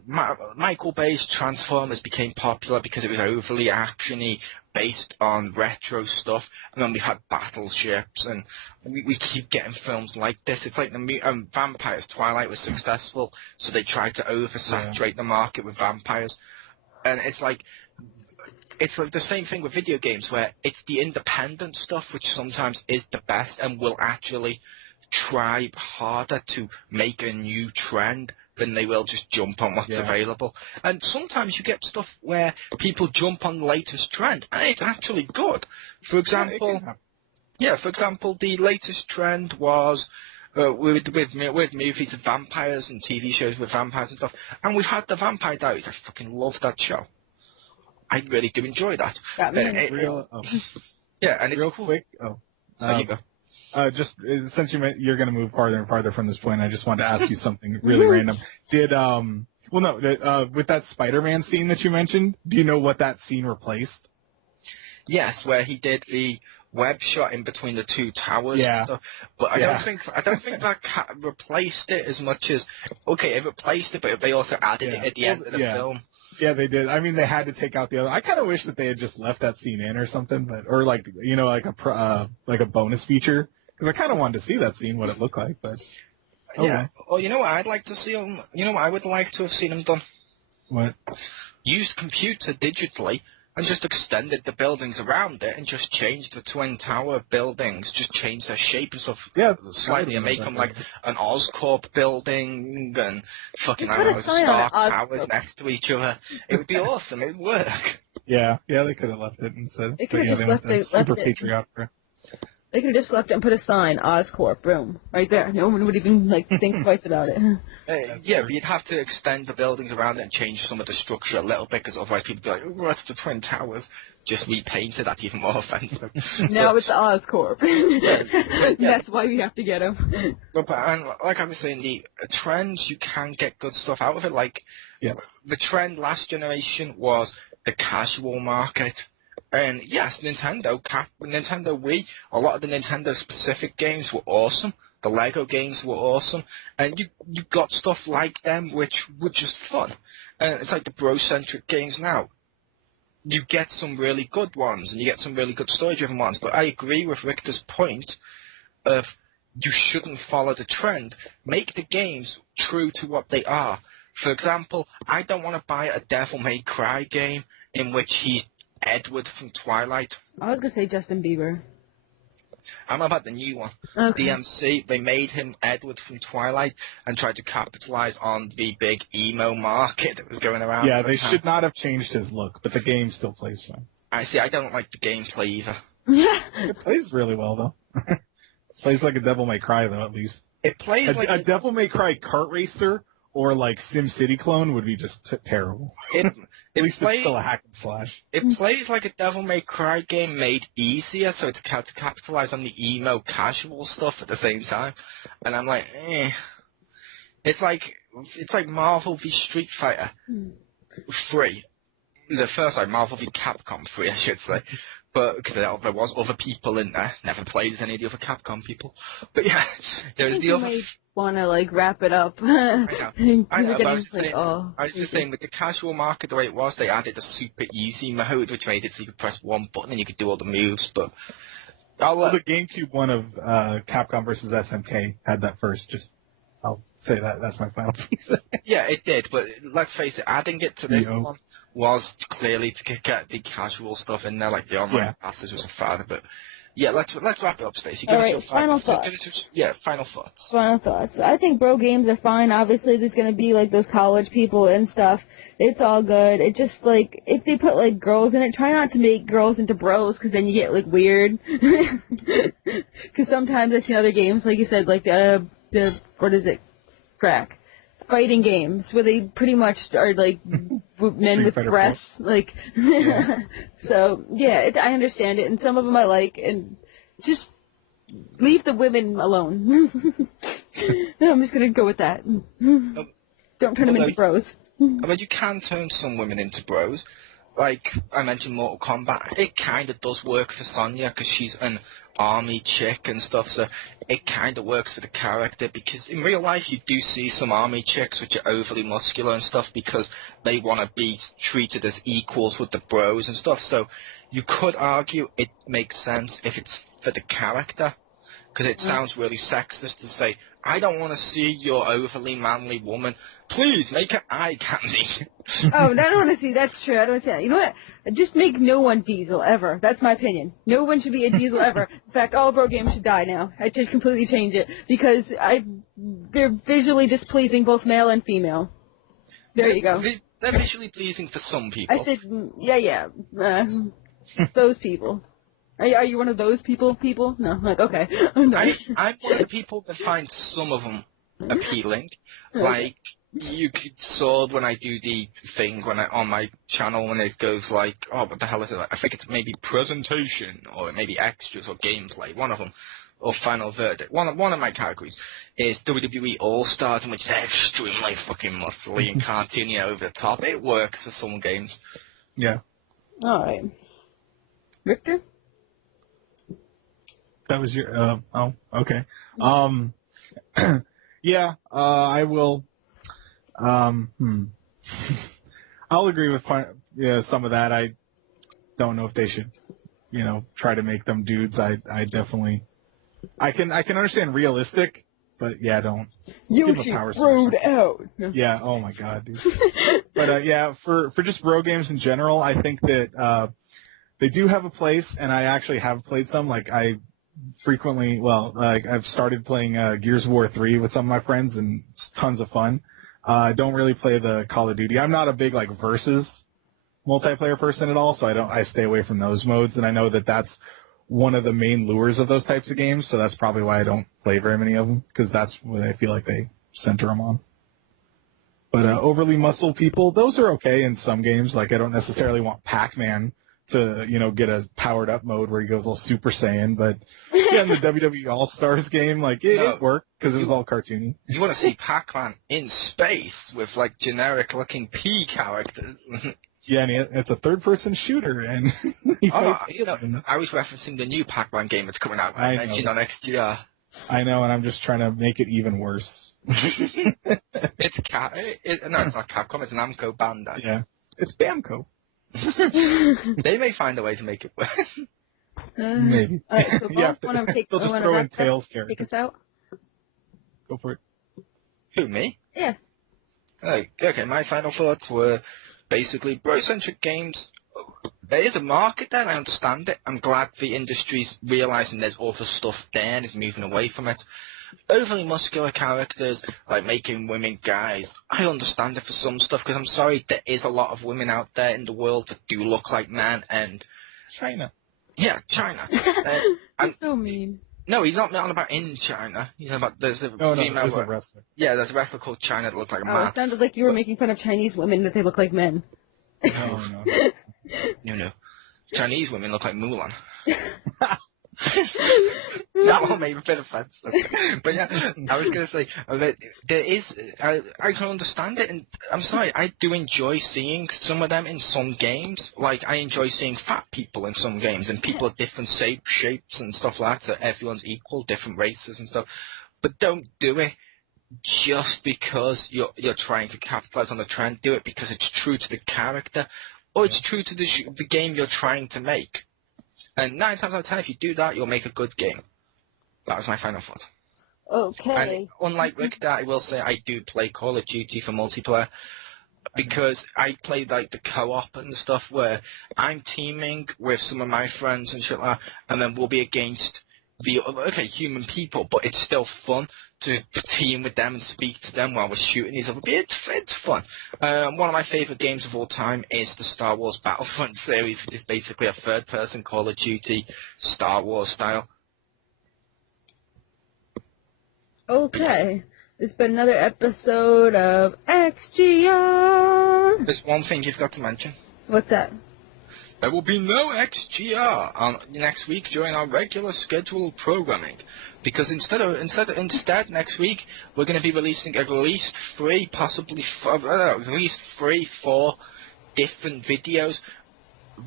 Michael Bay's Transformers became popular because it was overly actiony, based on retro stuff, and then we had battleships, and we keep getting films like this. It's like the vampires. Twilight was successful, so they tried to oversaturate the market with vampires, and it's like the same thing with video games, where it's the independent stuff which sometimes is the best and will actually try harder to make a new trend than they will just jump on what's available. And sometimes you get stuff where people jump on the latest trend, and it's actually good. For example, the latest trend was with movies of vampires and TV shows with vampires and stuff. And we've had the Vampire Diaries. I fucking love that show. I really do enjoy that. And it's yeah, and it's real cool. quick. Oh, So you go. Just since you're going to move farther and farther from this point, I just wanted to ask you something really random. With that Spider-Man scene that you mentioned, do you know what that scene replaced? Yes, where he did the web shot in between the two towers and stuff. But I don't think that replaced it as much as it replaced it, but they also added it at the end of the film. Yeah, they did. I mean, they had to take out the other. I kind of wish that they had just left that scene in or something, or like a bonus feature, because I kind of wanted to see that scene, what it looked like. But yeah. Well, you know what I'd like to see them. You know what I would like to have seen them done. What? Used computer digitally. And just extended the buildings around it and just changed the Twin Tower buildings, just changed their shape and stuff slightly and make them like an Oscorp building and fucking, Stark Towers next to each other. It would be awesome. It would work. Yeah, they could have left it instead. They could have just left it. Super patriotic. They could have just left it and put a sign, Oscorp, boom, right there. No one would even think twice about it. But you'd have to extend the buildings around it and change some of the structure a little bit, because otherwise people would be like, that's the Twin Towers. Just repainted, that's even more offensive. Now it's Oscorp. That's why we have to get them. But like I was saying, the trends, you can get good stuff out of it. Like, the trend last generation was the casual market. And yes, Nintendo Wii, a lot of the Nintendo-specific games were awesome. The Lego games were awesome. And you got stuff like them which were just fun. And it's like the Bro-Centric games now. You get some really good ones, and you get some really good story-driven ones. But I agree with Richter's point of you shouldn't follow the trend. Make the games true to what they are. For example, I don't want to buy a Devil May Cry game in which he's Edward from Twilight. I was going to say Justin Bieber. I'm about the new one. Okay. DMC, they made him Edward from Twilight and tried to capitalize on the big emo market that was going around. Yeah, they should not have changed his look, but the game still plays fine. I don't like the gameplay either. It plays really well, though. Plays like a Devil May Cry, though, at least. It plays like a Devil May Cry kart racer or like SimCity clone would be just terrible. At least it's still a hack and slash. It plays like a Devil May Cry game made easier, so it's to capitalize on the emo casual stuff at the same time. And I'm like, It's like Marvel v Street Fighter 3. The first Marvel v Capcom 3, I should say. But there was other people in there. Never played as any of the other Capcom people. But yeah, there's the other. Want to wrap it up. I know. I was just saying, with the casual market the way it was, they added a super easy mode, which made it so you could press one button and you could do all the moves. But the GameCube one of Capcom versus SNK had that first. I'll say that's my final piece. Yeah, it did. But let's face it, adding it to this one was clearly to get the casual stuff in there, like the online passes was a fad. But yeah, let's wrap it up, Stacey. All right, final thoughts. Final thoughts. Final thoughts. I think bro games are fine. Obviously, there's going to be, those college people and stuff. It's all good. It just, if they put, girls in it, try not to make girls into bros, because then you get, weird. Because sometimes I've seen other games, like you said, what is it? Crack. Fighting games, where they pretty much are, men with breasts, So, yeah, I understand it, and some of them I like, and just leave the women alone. I'm just going to go with that. Don't turn them into bros. I mean, you can turn some women into bros. Like I mentioned, Mortal Kombat, it kind of does work for Sonya because she's an army chick and stuff, so it kind of works for the character, because in real life you do see some army chicks which are overly muscular and stuff because they want to be treated as equals with the bros and stuff, so you could argue it makes sense if it's for the character, because it sounds really sexist to say, I don't want to see your overly manly woman. Please, make her eye candy. Oh, I don't want to see. That's true. I don't want to see that. You know what? Just make no one Diesel, ever. That's my opinion. No one should be a Diesel, ever. In fact, all bro games should die now. I just completely change it. Because they're visually displeasing, both male and female. There you go. They're visually pleasing for some people. I said, yeah. Those people. Are you one of those people? No, okay. I'm one of the people that find some of them appealing. Like, you saw when I do the thing on my channel when it goes like, oh, what the hell is it? I think it's maybe presentation or maybe extras or gameplay, one of them. or final verdict. One of my categories is WWE All-Stars, in which they're extremely fucking muscly and cartoony over the top. It works for some games. Yeah. All right. Victor? That was your, oh, okay. Yeah, I will, I'll agree with some of that. I don't know if they should, try to make them dudes. I definitely, I can understand realistic, but yeah, don't. Yoshi throwed out. Yeah, oh my god, dude. But yeah, for just bro games in general, I think that, they do have a place, and I actually have played some. Like, I frequently, I've started playing Gears of War 3 with some of my friends, and it's tons of fun. I don't really play the Call of Duty. I'm not a big, versus multiplayer person at all, so I stay away from those modes, and I know that that's one of the main lures of those types of games, so that's probably why I don't play very many of them, because that's what I feel like they center them on. But overly muscle people, those are okay in some games. Like, I don't necessarily want Pac-Man to, get a powered up mode where he goes all Super Saiyan, but yeah, in the WWE All-Stars game, it worked because it was all cartoony. You want to see Pac-Man in space with, generic looking P characters. Yeah, and it's a third-person shooter, and he fights aliens. I was referencing the new Pac-Man game that's coming out. I mentioned on XGR. I know, and I'm just trying to make it even worse. It's it's not Capcom, it's Namco Bandai. Yeah, it's Bamco. They may find a way to make it work. Maybe. All right, so yeah, want to take they'll just throw in Tails characters. Take us out? Go for it. Who, me? Yeah. Okay, my final thoughts were basically Bro-Centric games. There is a market there, and I understand it. I'm glad the industry's realizing there's other stuff there and is moving away from it. Overly muscular characters, like making women guys, I understand it for some stuff, because I'm sorry, there is a lot of women out there in the world that do look like men, and... China. Yeah, China. You're so mean. No, he's not on about in China. He's about there's a female. There's a wrestler. Yeah, there's a wrestler called China that looks like a man. It sounded like you were making fun of Chinese women that they look like men. No. No. Chinese women look like Mulan. That one made a bit offensive. But yeah, I was going to say, there is, I can understand it, and I'm sorry, I do enjoy seeing some of them in some games. Like, I enjoy seeing fat people in some games, and people of different shapes and stuff like that, so everyone's equal, different races and stuff. But don't do it just because you're trying to capitalize on the trend. Do it because it's true to the character, or it's true to the game you're trying to make. And 9 times out of 10, if you do that, you'll make a good game. That was my final thought. Okay. And unlike Rick, I will say I do play Call of Duty for multiplayer, because I play the co-op and stuff where I'm teaming with some of my friends and shit like that, and then we'll be against the human people, but it's still fun to team with them and speak to them while we're shooting these other. It's fun. One of my favorite games of all time is the Star Wars Battlefront series, which is basically a third-person Call of Duty Star Wars style. Okay, it's been another episode of XGR. There's one thing you've got to mention. What's that? There will be no XGR on next week during our regular scheduled programming, because instead next week we're going to be releasing at least 4 different videos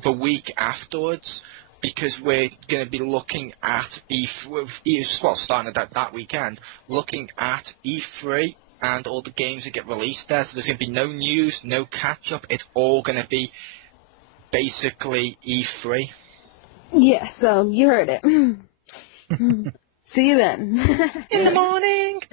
the week afterwards, because we're going to be looking at starting at that weekend, looking at E3 and all the games that get released there. So there's going to be no news, no catch up. It's all going to be basically E3. Yeah, so you heard it. See you then. In the morning.